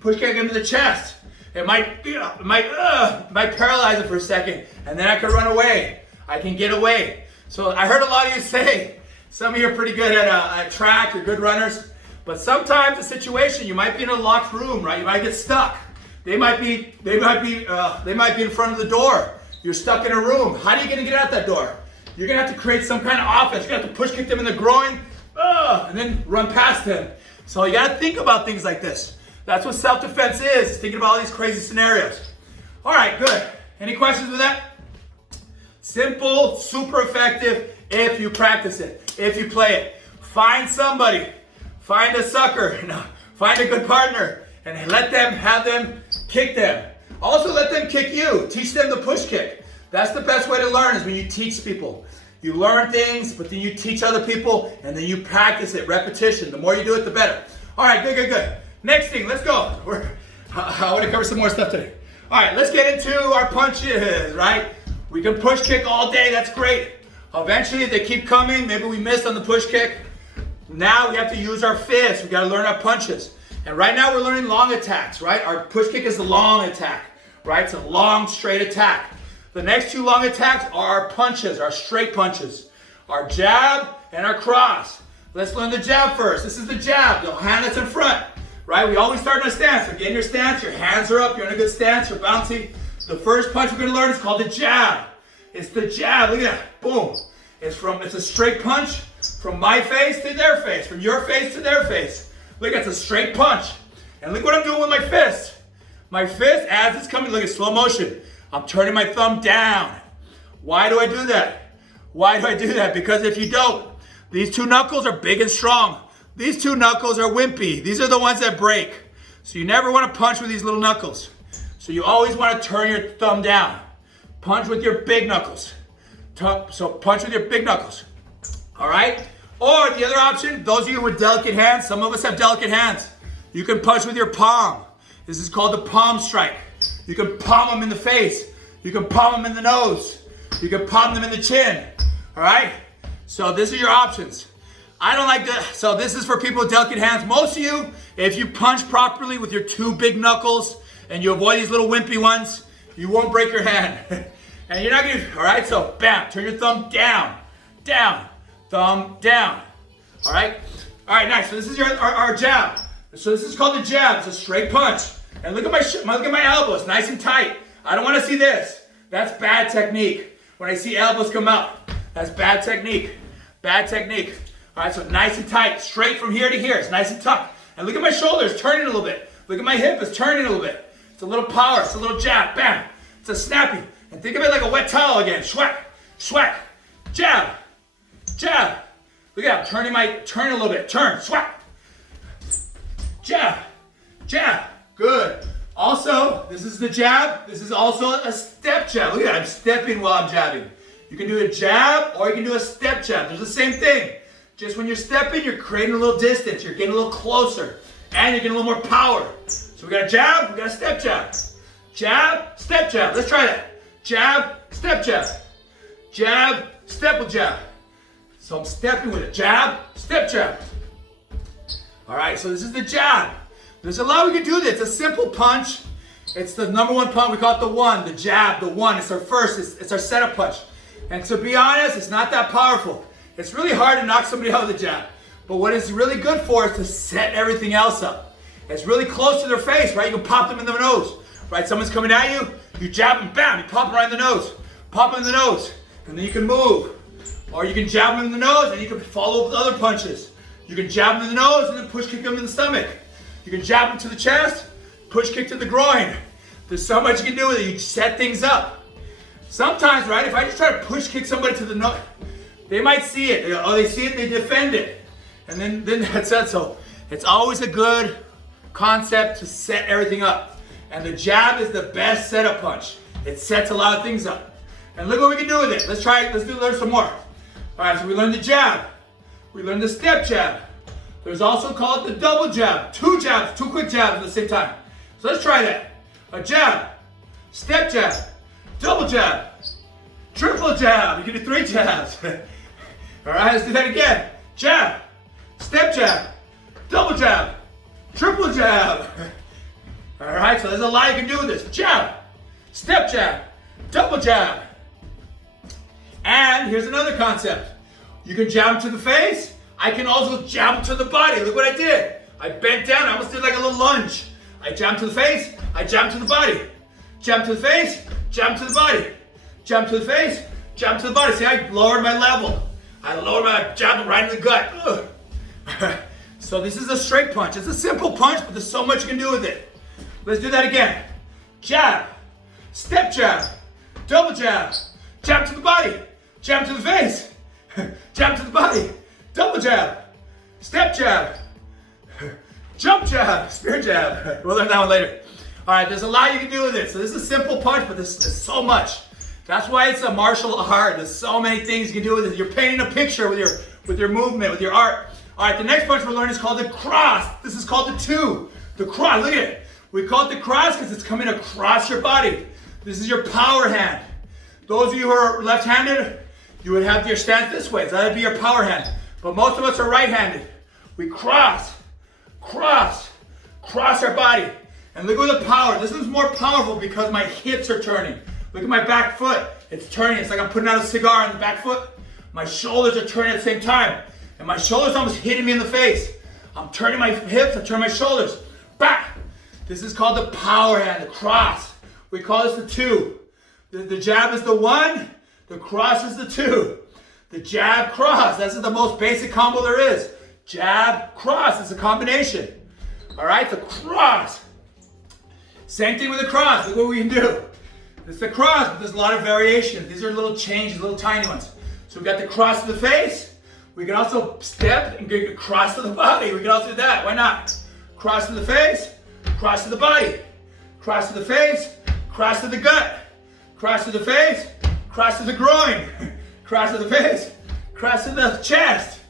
push kick them in the chest, it might paralyze it for a second, and then I can run away. I can get away. So I heard a lot of you say, some of you are pretty good at track, you're good runners, but sometimes the situation, you might be in a locked room, right? You might get stuck. They might be in front of the door. You're stuck in a room. How are you going to get out that door? You're going to have to create some kind of offense. You're going to have to push kick them in the groin, and then run past them. So you got to think about things like this. That's what self-defense is, thinking about all these crazy scenarios. All right, good. Any questions with that? Simple, super effective if you practice it, if you play it. Find somebody, find a sucker, find a good partner, and have them kick them. Also let them kick you. Teach them the push kick. That's the best way to learn, is when you teach people. You learn things, but then you teach other people, and then you practice it, repetition. The more you do it, the better. All right, good. Next thing, let's go. I want to cover some more stuff today. All right, let's get into our punches, right? We can push kick all day, that's great. Eventually, if they keep coming, maybe we missed on the push kick. Now we have to use our fists. We got to learn our punches. And right now we're learning long attacks, right? Our push kick is the long attack, right? It's a long, straight attack. The next two long attacks are our punches, our straight punches. Our jab and our cross. Let's learn the jab first. This is the jab, the hand that's in front, right? We always start in a stance. So get in your stance, your hands are up, you're in a good stance, you're bouncy. The first punch we're going to learn is called the jab. It's the jab, look at that, boom. It's a straight punch from my face to their face, from your face to their face. Look, it's a straight punch. And look what I'm doing with my fist. My fist, as it's coming, look at slow motion. I'm turning my thumb down. Why do I do that? Why do I do that? Because if you don't, these two knuckles are big and strong. These two knuckles are wimpy. These are the ones that break. So you never want to punch with these little knuckles. So you always want to turn your thumb down. Punch with your big knuckles. So punch with your big knuckles. All right? Or the other option, those of you with delicate hands, some of us have delicate hands. You can punch with your palm. This is called the palm strike. You can palm them in the face. You can palm them in the nose. You can palm them in the chin. All right? So these are your options. I don't like that. So this is for people with delicate hands. Most of you, if you punch properly with your two big knuckles and you avoid these little wimpy ones, you won't break your hand. And you're not gonna, all right? So bam, turn your thumb down, down, thumb down. All right? All right, nice. So this is our jab. So this is called the jab. It's a straight punch. And look at my elbows, nice and tight. I don't want to see this. That's bad technique. When I see elbows come out, that's bad technique. Bad technique. All right, so nice and tight, straight from here to here. It's nice and tucked. And look at my shoulders turning a little bit. Look at my hip is turning a little bit. It's a little power. It's a little jab. Bam. It's a snappy. And think of it like a wet towel again. Schwack, schwack, jab, jab. Look at that. Turn a little bit. Turn, schwack. Jab, jab. Good. Also, this is the jab. This is also a step jab. Look at that. I'm stepping while I'm jabbing. You can do a jab or you can do a step jab. They're the same thing. Just when you're stepping, you're creating a little distance. You're getting a little closer. And you're getting a little more power. So we got a jab, we got a step jab. Jab, step jab. Let's try that. Jab, step jab. Jab, step with jab. So I'm stepping with it. Jab, step jab. All right, so this is the jab. There's a lot we can do this. It's a simple punch. It's the number one punch. We call it the one, the jab, the one. It's our first, it's our setup punch. And to be honest, it's not that powerful. It's really hard to knock somebody out with a jab. But what it's really good for is to set everything else up. It's really close to their face, right? You can pop them in the nose, right? Someone's coming at you, you jab them, bam, you pop them right in the nose. Pop them in the nose, and then you can move. Or you can jab them in the nose, and you can follow up with other punches. You can jab them in the nose, and then push kick them in the stomach. You can jab them to the chest, push kick to the groin. There's so much you can do with it. You set things up. Sometimes, right, if I just try to push kick somebody to the nose, they might see it. They see it, they defend it. And then that's it. So it's always a good concept to set everything up. And the jab is the best setup punch. It sets a lot of things up. And look what we can do with it. Let's learn some more. All right, so we learned the jab. We learned the step jab. There's also called the double jab. Two jabs, two quick jabs at the same time. So let's try that. A jab, step jab, double jab, triple jab. You can do 3 jabs. All right, let's do that again. Jab, step jab, double jab, triple jab. All right, so there's a lot you can do with this. Jab, step jab, double jab. And here's another concept. You can jab them to the face. I can also jab them to the body. Look what I did. I bent down. I almost did like a little lunge. I jab to the face. I jab to the body. Jab to the face. Jab to the body. Jab to the face. Jab to the body. See, I lowered my level. I lowered my jab right in the gut. So this is a straight punch. It's a simple punch, but there's so much you can do with it. Let's do that again. Jab. Step jab. Double jab. Jab to the body. Jab to the face. Jab to the body. Double jab. Step jab. Jump jab. Spear jab. We'll learn that one later. All right, there's a lot you can do with it. So this is a simple punch, but there's so much. That's why it's a martial art. There's so many things you can do with it. You're painting a picture with your movement, with your art. All right, the next punch we're learning is called the cross. This is called the 2. The cross, look at it. We call it the cross because it's coming across your body. This is your power hand. Those of you who are left-handed, you would have your stance this way. So that would be your power hand. But most of us are right-handed. We cross our body. And look at the power. This is more powerful because my hips are turning. Look at my back foot. It's turning. It's like I'm putting out a cigar on the back foot. My shoulders are turning at the same time. And my shoulders almost hitting me in the face. I'm turning my hips. I'm turning my shoulders. Back. This is called the power hand, the cross. We call this the 2. The jab is the 1. The cross is the 2. The jab, cross. This is the most basic combo there is. Jab, cross. It's a combination. All right, the cross. Same thing with the cross. Look what we can do. It's the cross, but there's a lot of variation. These are little changes, little tiny ones. So we got the cross to the face. We can also step and get cross to the body. We can also do that. Why not? Cross to the face, cross to the body. Cross to the face, cross to the gut. Cross to the face, cross to the groin. Cross to the face, cross to the chest.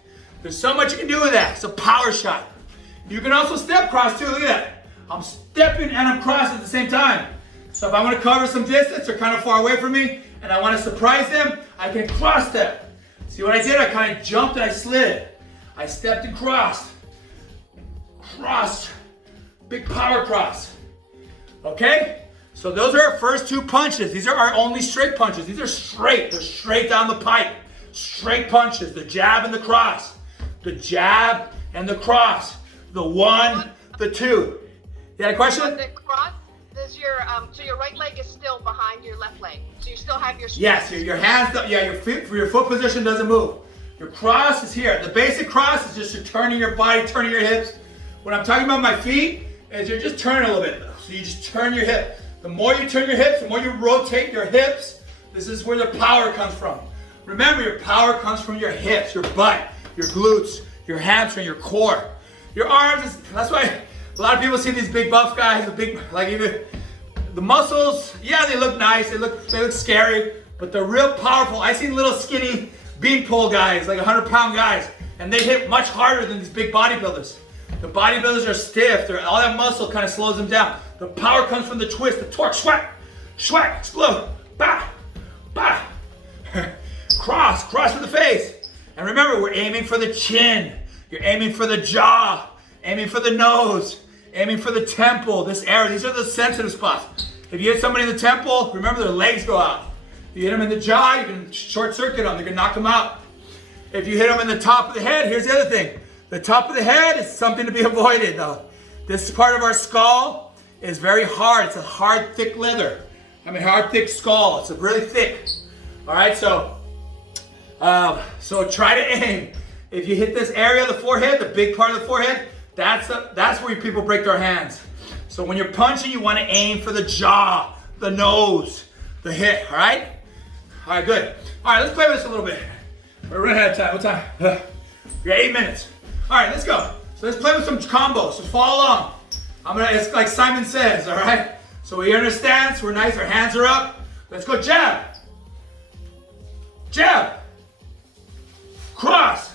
There's so much you can do with that. It's a power shot. You can also step cross too. Look at that. I'm stepping and I'm crossing at the same time. So if I want to cover some distance, they're kind of far away from me, and I want to surprise them, I can cross step. See what I did? I kind of jumped and I slid. I stepped and crossed. Crossed. Big power cross. Okay? So those are our first two punches. These are our only straight punches. These are straight. They're straight down the pipe. Straight punches. The jab and the cross. The jab and the cross. The one, the two. You had a question? The cross, does your so your right leg is still behind your left leg. So you still have your Yes, your hands, your feet, your foot position doesn't move. Your cross is here. The basic cross is just you're turning your body, turning your hips. When I'm talking about my feet, is you're just turning a little bit. So you just turn your hip. The more you turn your hips, the more you rotate your hips, this is where the power comes from. Remember, your power comes from your hips, your butt, your glutes, your hamstring, your core. Your arms, that's why a lot of people see these big buff guys, even the muscles, yeah, they look nice, they look scary, but they're real powerful. I see little skinny beanpole guys, like 100-pound guys, and they hit much harder than these big bodybuilders. The bodybuilders are stiff, all that muscle kind of slows them down. The power comes from the twist, the torque, swag, swag, explode, bah, bah. Cross to the face. And remember, we're aiming for the chin. You're aiming for the jaw, aiming for the nose, aiming for the temple, this area. These are the sensitive spots. If you hit somebody in the temple, remember their legs go out. If you hit them in the jaw, you can short circuit them. You can knock them out. If you hit them in the top of the head, here's the other thing. The top of the head is something to be avoided though. This part of our skull is very hard. It's a hard, thick leather. Hard, thick skull. It's really thick. All right, so try to aim. If you hit this area of the forehead, the big part of the forehead, that's where people break their hands. So when you're punching, you want to aim for the jaw, the nose, the hip, all right? All right, good. All right, let's play with this a little bit. We're running out of time. What time? You're 8 minutes. All right, let's go. So let's play with some combos. So follow along. It's like Simon says, all right? So we understand, so we're nice, our hands are up. Let's go jab. Jab. Cross.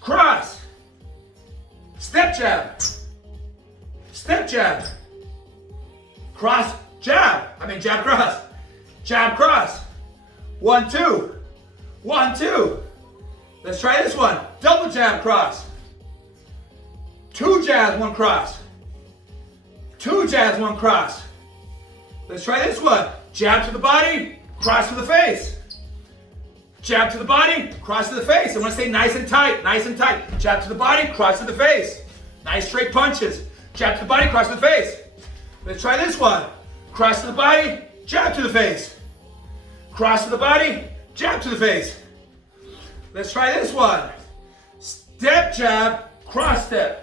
Cross. Step jab. Step jab. Cross jab. Jab cross. Jab cross. 1, 2. 1, 2. Let's try this one. Double jab cross. 2 jabs, 1 cross. 2 jabs, 1 cross. Let's try this one. Jab to the body, cross to the face. Jab to the body, cross to the face. I want to stay nice and tight, nice and tight. Jab to the body, cross to the face. Nice straight punches. Jab to the body, cross to the face. Let's try this one. Cross to the body, jab to the face. Cross to the body, jab to the face. Let's try this one. Step, jab, cross step.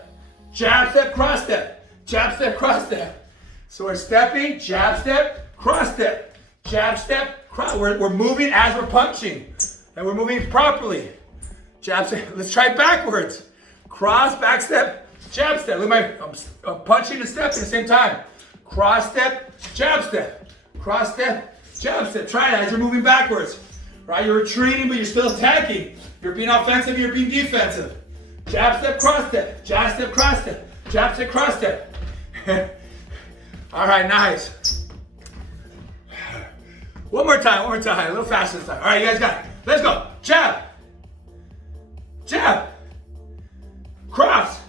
Jab, step, cross step. Jab, step, cross step. So we're stepping, jab, step, cross step. Jab, step, cross. We're moving as we're punching. And we're moving properly. Jab, step. Let's try backwards. Cross, back step, jab step. Look at I'm punching and stepping at the same time. Cross step, jab step. Cross step, jab step. Try that as you're moving backwards. Right? You're retreating, but you're still attacking. You're being offensive, you're being defensive. Jab step, cross step. Jab step, cross step. Jab step, cross step. All right, nice. One more time, a little faster this time. All right, you guys got it. Let's go. Jab. Jab. Cross.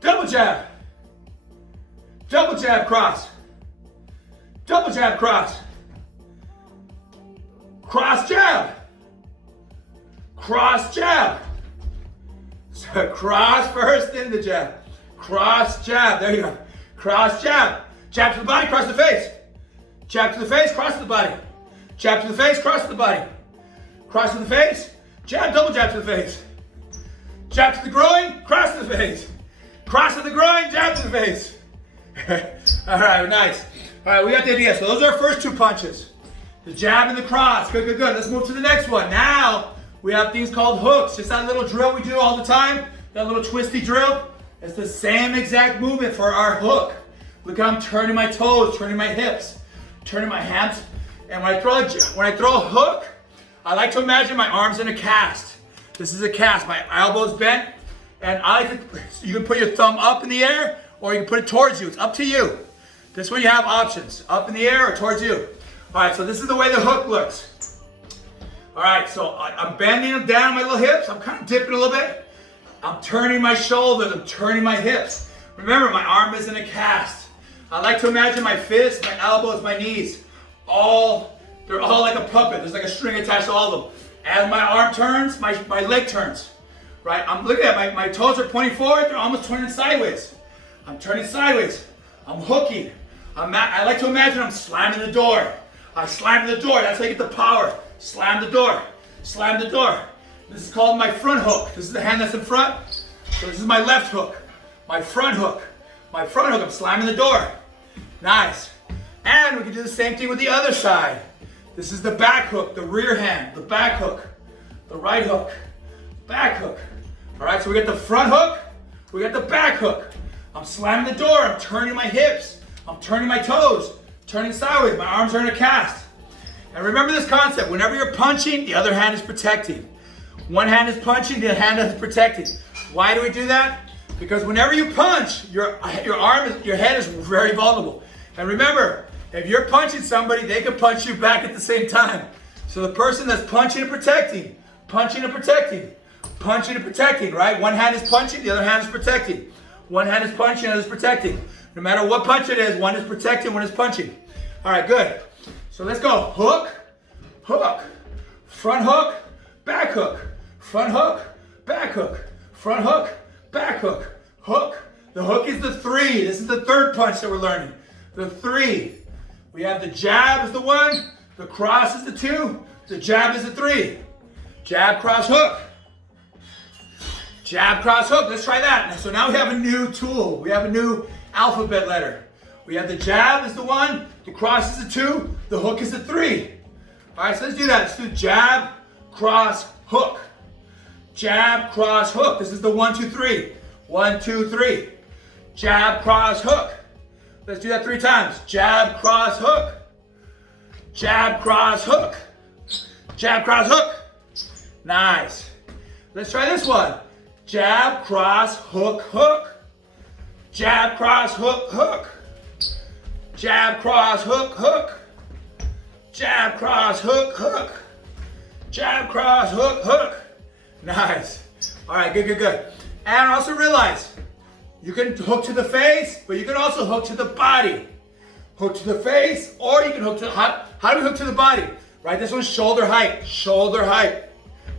Double jab. Double jab, cross. Double jab, cross. Cross jab. Cross jab. So cross first, then the jab. Cross jab. There you go. Cross jab. Jab to the body, cross the face. Jab to the face, cross to the body. Jab to the face, cross to the body. Cross to the face. Jab, double jab to the face. Jab to the groin, cross to the face. Cross to the groin, jab to the face. All right, nice. All right, we got the idea. So those are our first two punches. The jab and the cross. Good, good, good. Let's move to the next one. Now, we have things called hooks. Just that little drill we do all the time. That little twisty drill. It's the same exact movement for our hook. Look how I'm turning my toes, turning my hips, turning my hands. And when I throw a hook, I like to imagine my arms in a cast. This is a cast. My elbow's bent. And you can put your thumb up in the air or you can put it towards you. It's up to you. This one you have options. Up in the air or towards you. All right, so this is the way the hook looks. All right, so I'm bending down my little hips. I'm kind of dipping a little bit. I'm turning my shoulders. I'm turning my hips. Remember, my arm is in a cast. I like to imagine my fists, my elbows, my knees. They're all like a puppet. There's like a string attached to all of them. As my arm turns, my leg turns. Right? I'm looking at my toes are pointing forward. They're almost turning sideways. I'm turning sideways. I'm hooking. I like to imagine I'm slamming the door. I slam the door. That's how you get the power. Slam the door. Slam the door. This is called my front hook. This is the hand that's in front. So this is my left hook. My front hook. My front hook. I'm slamming the door. Nice. And we can do the same thing with the other side. This is the back hook, the rear hand, the back hook, the right hook, back hook. All right, so we got the front hook, we got the back hook. I'm slamming the door, I'm turning my hips, I'm turning my toes, turning sideways, my arms are in a cast. And remember this concept, whenever you're punching, the other hand is protecting. One hand is punching, the other hand is protecting. Why do we do that? Because whenever you punch, your head is very vulnerable. And remember, if you're punching somebody, they can punch you back at the same time. So the person that's punching and protecting, punching and protecting, punching and protecting, right? One hand is punching, the other hand is protecting. One hand is punching, the other is protecting. No matter what punch it is, one is protecting, one is punching. All right, good. So let's go. Hook, hook, front hook, back hook, front hook, back hook, front hook, back hook, hook. The hook is the three. This is the third punch that we're learning. The three. We have the jab is the one, the cross is the two, the jab is the three. Jab, cross, hook. Jab, cross, hook. Let's try that. So now we have a new tool. We have a new alphabet letter. We have the jab is the one, the cross is the two, the hook is the three. All right, so let's do that. Let's do jab, cross, hook. Jab, cross, hook. This is the 1, 2, 3. 1, 2, 3. Jab, cross, hook. Let's do that 3 times. Jab, cross, hook. Jab, cross, hook. Jab, cross, hook. Nice. Let's try this one. Jab, cross, hook, hook. Jab, cross, hook, hook. Jab, cross, hook, hook. Jab, cross, hook, hook. Jab, cross, hook, hook. Nice. All right, good, good, good. And also realize, you can hook to the face, but you can also hook to the body. Hook to the face, or you can hook to, how do we hook to the body? Right, this one's shoulder height, shoulder height.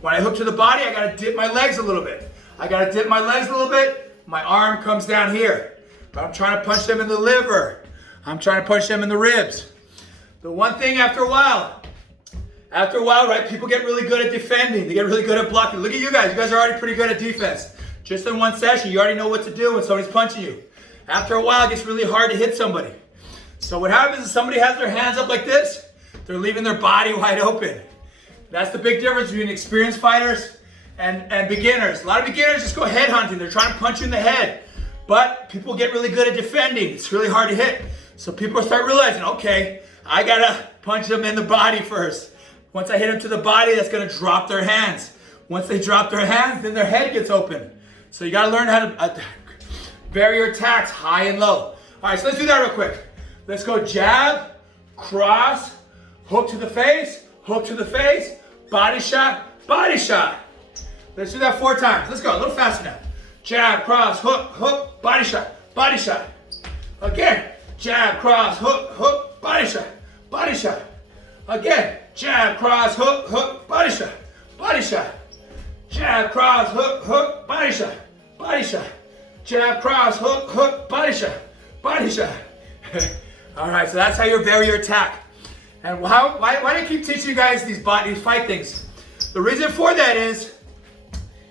When I hook to the body, I gotta dip my legs a little bit. I gotta dip my legs a little bit, my arm comes down here. But I'm trying to punch them in the liver. I'm trying to punch them in the ribs. The one thing after a while, right, people get really good at defending. They get really good at blocking. Look at you guys are already pretty good at defense. Just in one session, you already know what to do when somebody's punching you. After a while, it gets really hard to hit somebody. So what happens is somebody has their hands up like this, they're leaving their body wide open. That's the big difference between experienced fighters and beginners. A lot of beginners just go head hunting. They're trying to punch you in the head. But people get really good at defending. It's really hard to hit. So people start realizing, okay, I gotta punch them in the body first. Once I hit them to the body, that's gonna drop their hands. Once they drop their hands, then their head gets open. So you gotta learn how to vary your attacks high and low. All right, so let's do that real quick. Let's go jab, cross, hook to the face, body shot, body shot. Let's do that 4 times. Let's go, a little faster now. Jab, cross, hook, hook, body shot, body shot. Again, jab, cross, hook, hook, body shot, body shot. Again, jab, cross, hook, hook, body shot, body shot. Jab, cross, hook, hook, body shot, body shot. Jab, cross, hook, hook, body shot, body shot. All right, so that's how you vary your attack. And why do I keep teaching you guys these fight things? The reason for that is,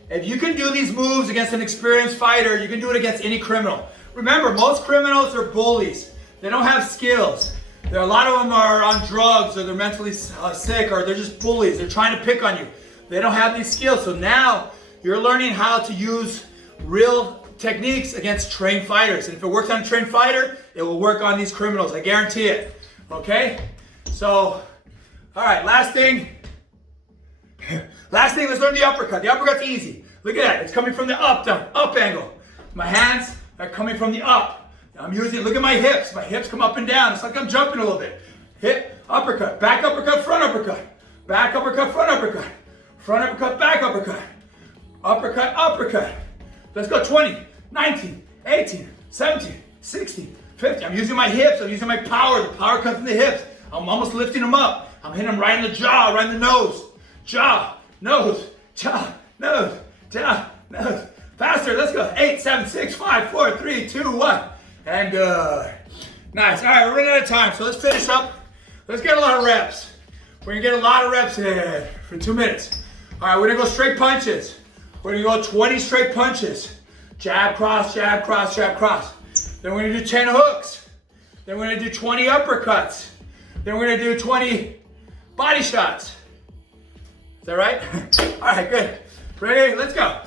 if you can do these moves against an experienced fighter, you can do it against any criminal. remember, most criminals are bullies. They don't have skills. A lot of them are on drugs, or they're mentally sick, or they're just bullies. They're trying to pick on you. They don't have these skills. So now you're learning how to use real techniques against trained fighters. And if it works on a trained fighter, it will work on these criminals. I guarantee it. Okay? So, all right, last thing. Let's learn the uppercut. The uppercut's easy. Look at that. It's coming from the up angle. My hands are coming from the up. I'm using, look at my hips. My hips come up and down. It's like I'm jumping a little bit. Hip, uppercut, back uppercut, front uppercut. Back uppercut, front uppercut. Front uppercut, back uppercut. Uppercut, uppercut. Let's go 20, 19, 18, 17, 16, 50. I'm using my hips. I'm using my power. The power comes from the hips. I'm almost lifting them up. I'm hitting them right in the jaw, right in the nose. Jaw, nose, jaw, nose, jaw, nose. Faster, let's go. 8, 7, 6, 5, 4, 3, 2, 1. And good. Nice. All right, we're running out of time, so let's finish up. Let's get a lot of reps. We're gonna get a lot of reps in for 2 minutes. All right, we're gonna go straight punches. We're gonna go 20 straight punches. Jab, cross, jab, cross, jab, cross. Then we're gonna do 10 hooks. Then we're gonna do 20 uppercuts. Then we're gonna do 20 body shots. Is that right? All right, good. Ready? Let's go.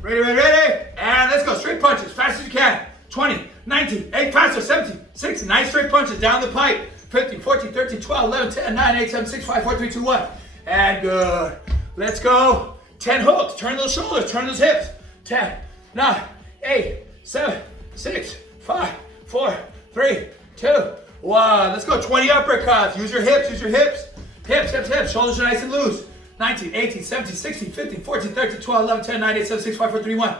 Ready, ready, ready. And let's go. Straight punches, fast as you can. 20, 19, 8, faster, 17, 16, 9 straight punches down the pipe. 15, 14, 13, 12, 11, 10, 9, 8, 7, 6, 5, 4, 3, 2, 1. And good. Let's go. 10 hooks. Turn those shoulders, turn those hips. 10, 9, 8, 7, 6, 5, 4, 3, 2, 1. Let's go. 20 uppercuts. Use your hips, use your hips. Hips, hips, hips. Shoulders are nice and loose. 19, 18, 17, 16, 15, 14, 13, 12, 11, 10, 9, 8, 7, 6, 5, 4, 3, 1.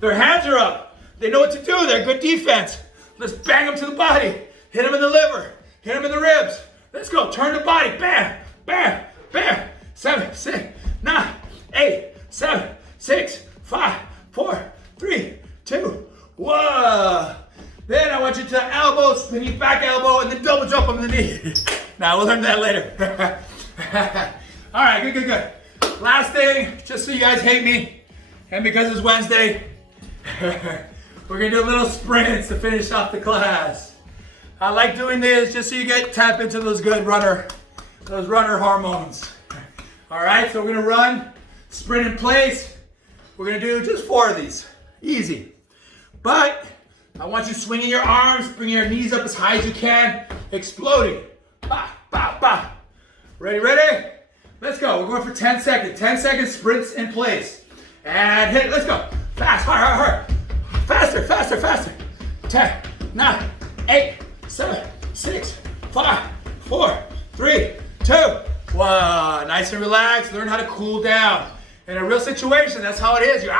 Their hands are up. They know what to do. They're good defense. Let's bang them to the body. Hit them in the liver. Hit them in the ribs. Let's go. Turn the body. Bam, bam, bam. 7, 6, 9, 8, 7, 6, 5, 4, 3, 2, 1. Then I want you to elbow, spin your back elbow, and then double jump on the knee. Now we'll learn that later. All right, good, good, good. Last thing, just so you guys hate me, and because it's Wednesday, we're gonna do a little sprints to finish off the class. I like doing this just so you get tap into those good runner hormones. All right, so we're gonna run, sprint in place. We're gonna do just 4 of these, easy. But I want you swinging your arms, bringing your knees up as high as you can, exploding. Ba, ba, ba. Ready, ready? Let's go. We're going for 10 seconds. 10 second sprints in place. And hit it. Let's go. Fast, hard, hard, hard. Faster, faster, faster. 10, 9, 8, 7, 6, 5, 4, 3, 2, 1. Nice and relaxed. Learn how to cool down. In a real situation, that's how it is. You're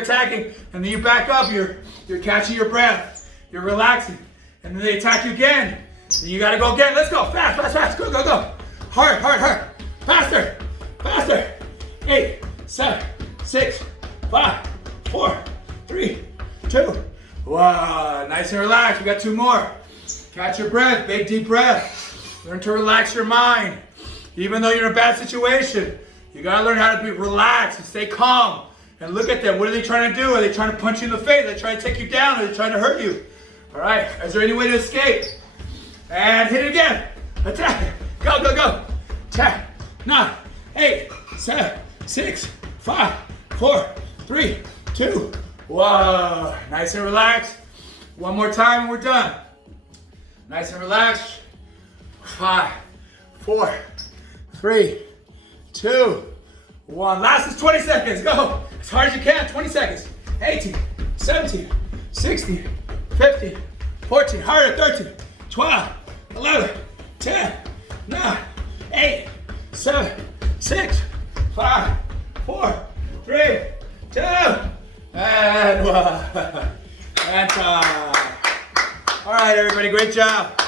attacking, and then you back up. You're catching your breath. You're relaxing. And then they attack you again. Then you gotta go again. Let's go. Fast, fast, fast. Go, go, go. Hard, hard, hard. Faster, faster. 8, 7, 6, 5, 4, 3, 2, 1. Nice and relaxed. We got 2 more. Catch your breath. Big, deep breath. Learn to relax your mind. Even though you're in a bad situation, you gotta learn how to be relaxed and stay calm. And look at them. What are they trying to do? Are they trying to punch you in the face? Are they trying to take you down? Are they trying to hurt you? All right. Is there any way to escape? And hit it again. Attack. Go, go, go. 10, 9, 8, 7, 6, 5, 4, 3, 2, 1. Nice and relaxed. One more time and we're done. Nice and relaxed. 5, 4, 3, 2, 1. Last is 20 seconds. Go. As hard as you can. 20 seconds. 18, 17, 16, 15, 14, harder, 13, 12, 11, 10, 9, 8, 7, 6, 5, 4, 3, 2, and 1. And time. All right, everybody, great job.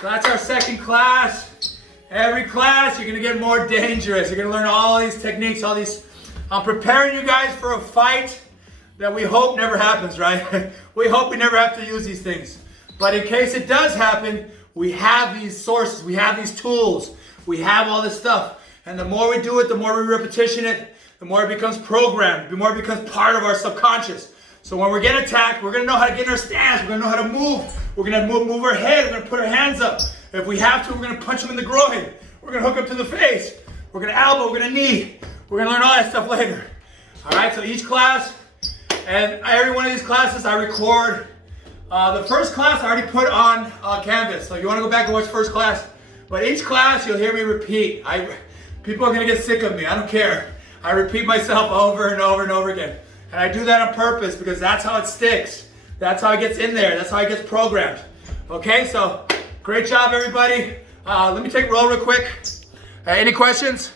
So that's our second class. Every class, you're gonna get more dangerous. You're gonna learn all these techniques, all these. I'm preparing you guys for a fight that we hope never happens, right? We hope we never have to use these things. But in case it does happen, we have these sources, we have these tools, we have all this stuff. And the more we do it, the more we repetition it, the more it becomes programmed, the more it becomes part of our subconscious. So when we're getting attacked, we're gonna know how to get in our stance. We're gonna know how to move. We're gonna move our head. We're gonna put our hands up. If we have to, we're gonna punch them in the groin. We're gonna hook up to the face. We're gonna elbow. We're gonna knee. We're gonna learn all that stuff later. All right. So each class, and every one of these classes, I record. The first class I already put on Canvas. So if you want to go back and watch first class, but each class you'll hear me repeat. People are gonna get sick of me. I don't care. I repeat myself over and over and over again. And I do that on purpose because that's how it sticks. That's how it gets in there. That's how it gets programmed. Okay, so great job, everybody. Let me take roll real quick. Any questions?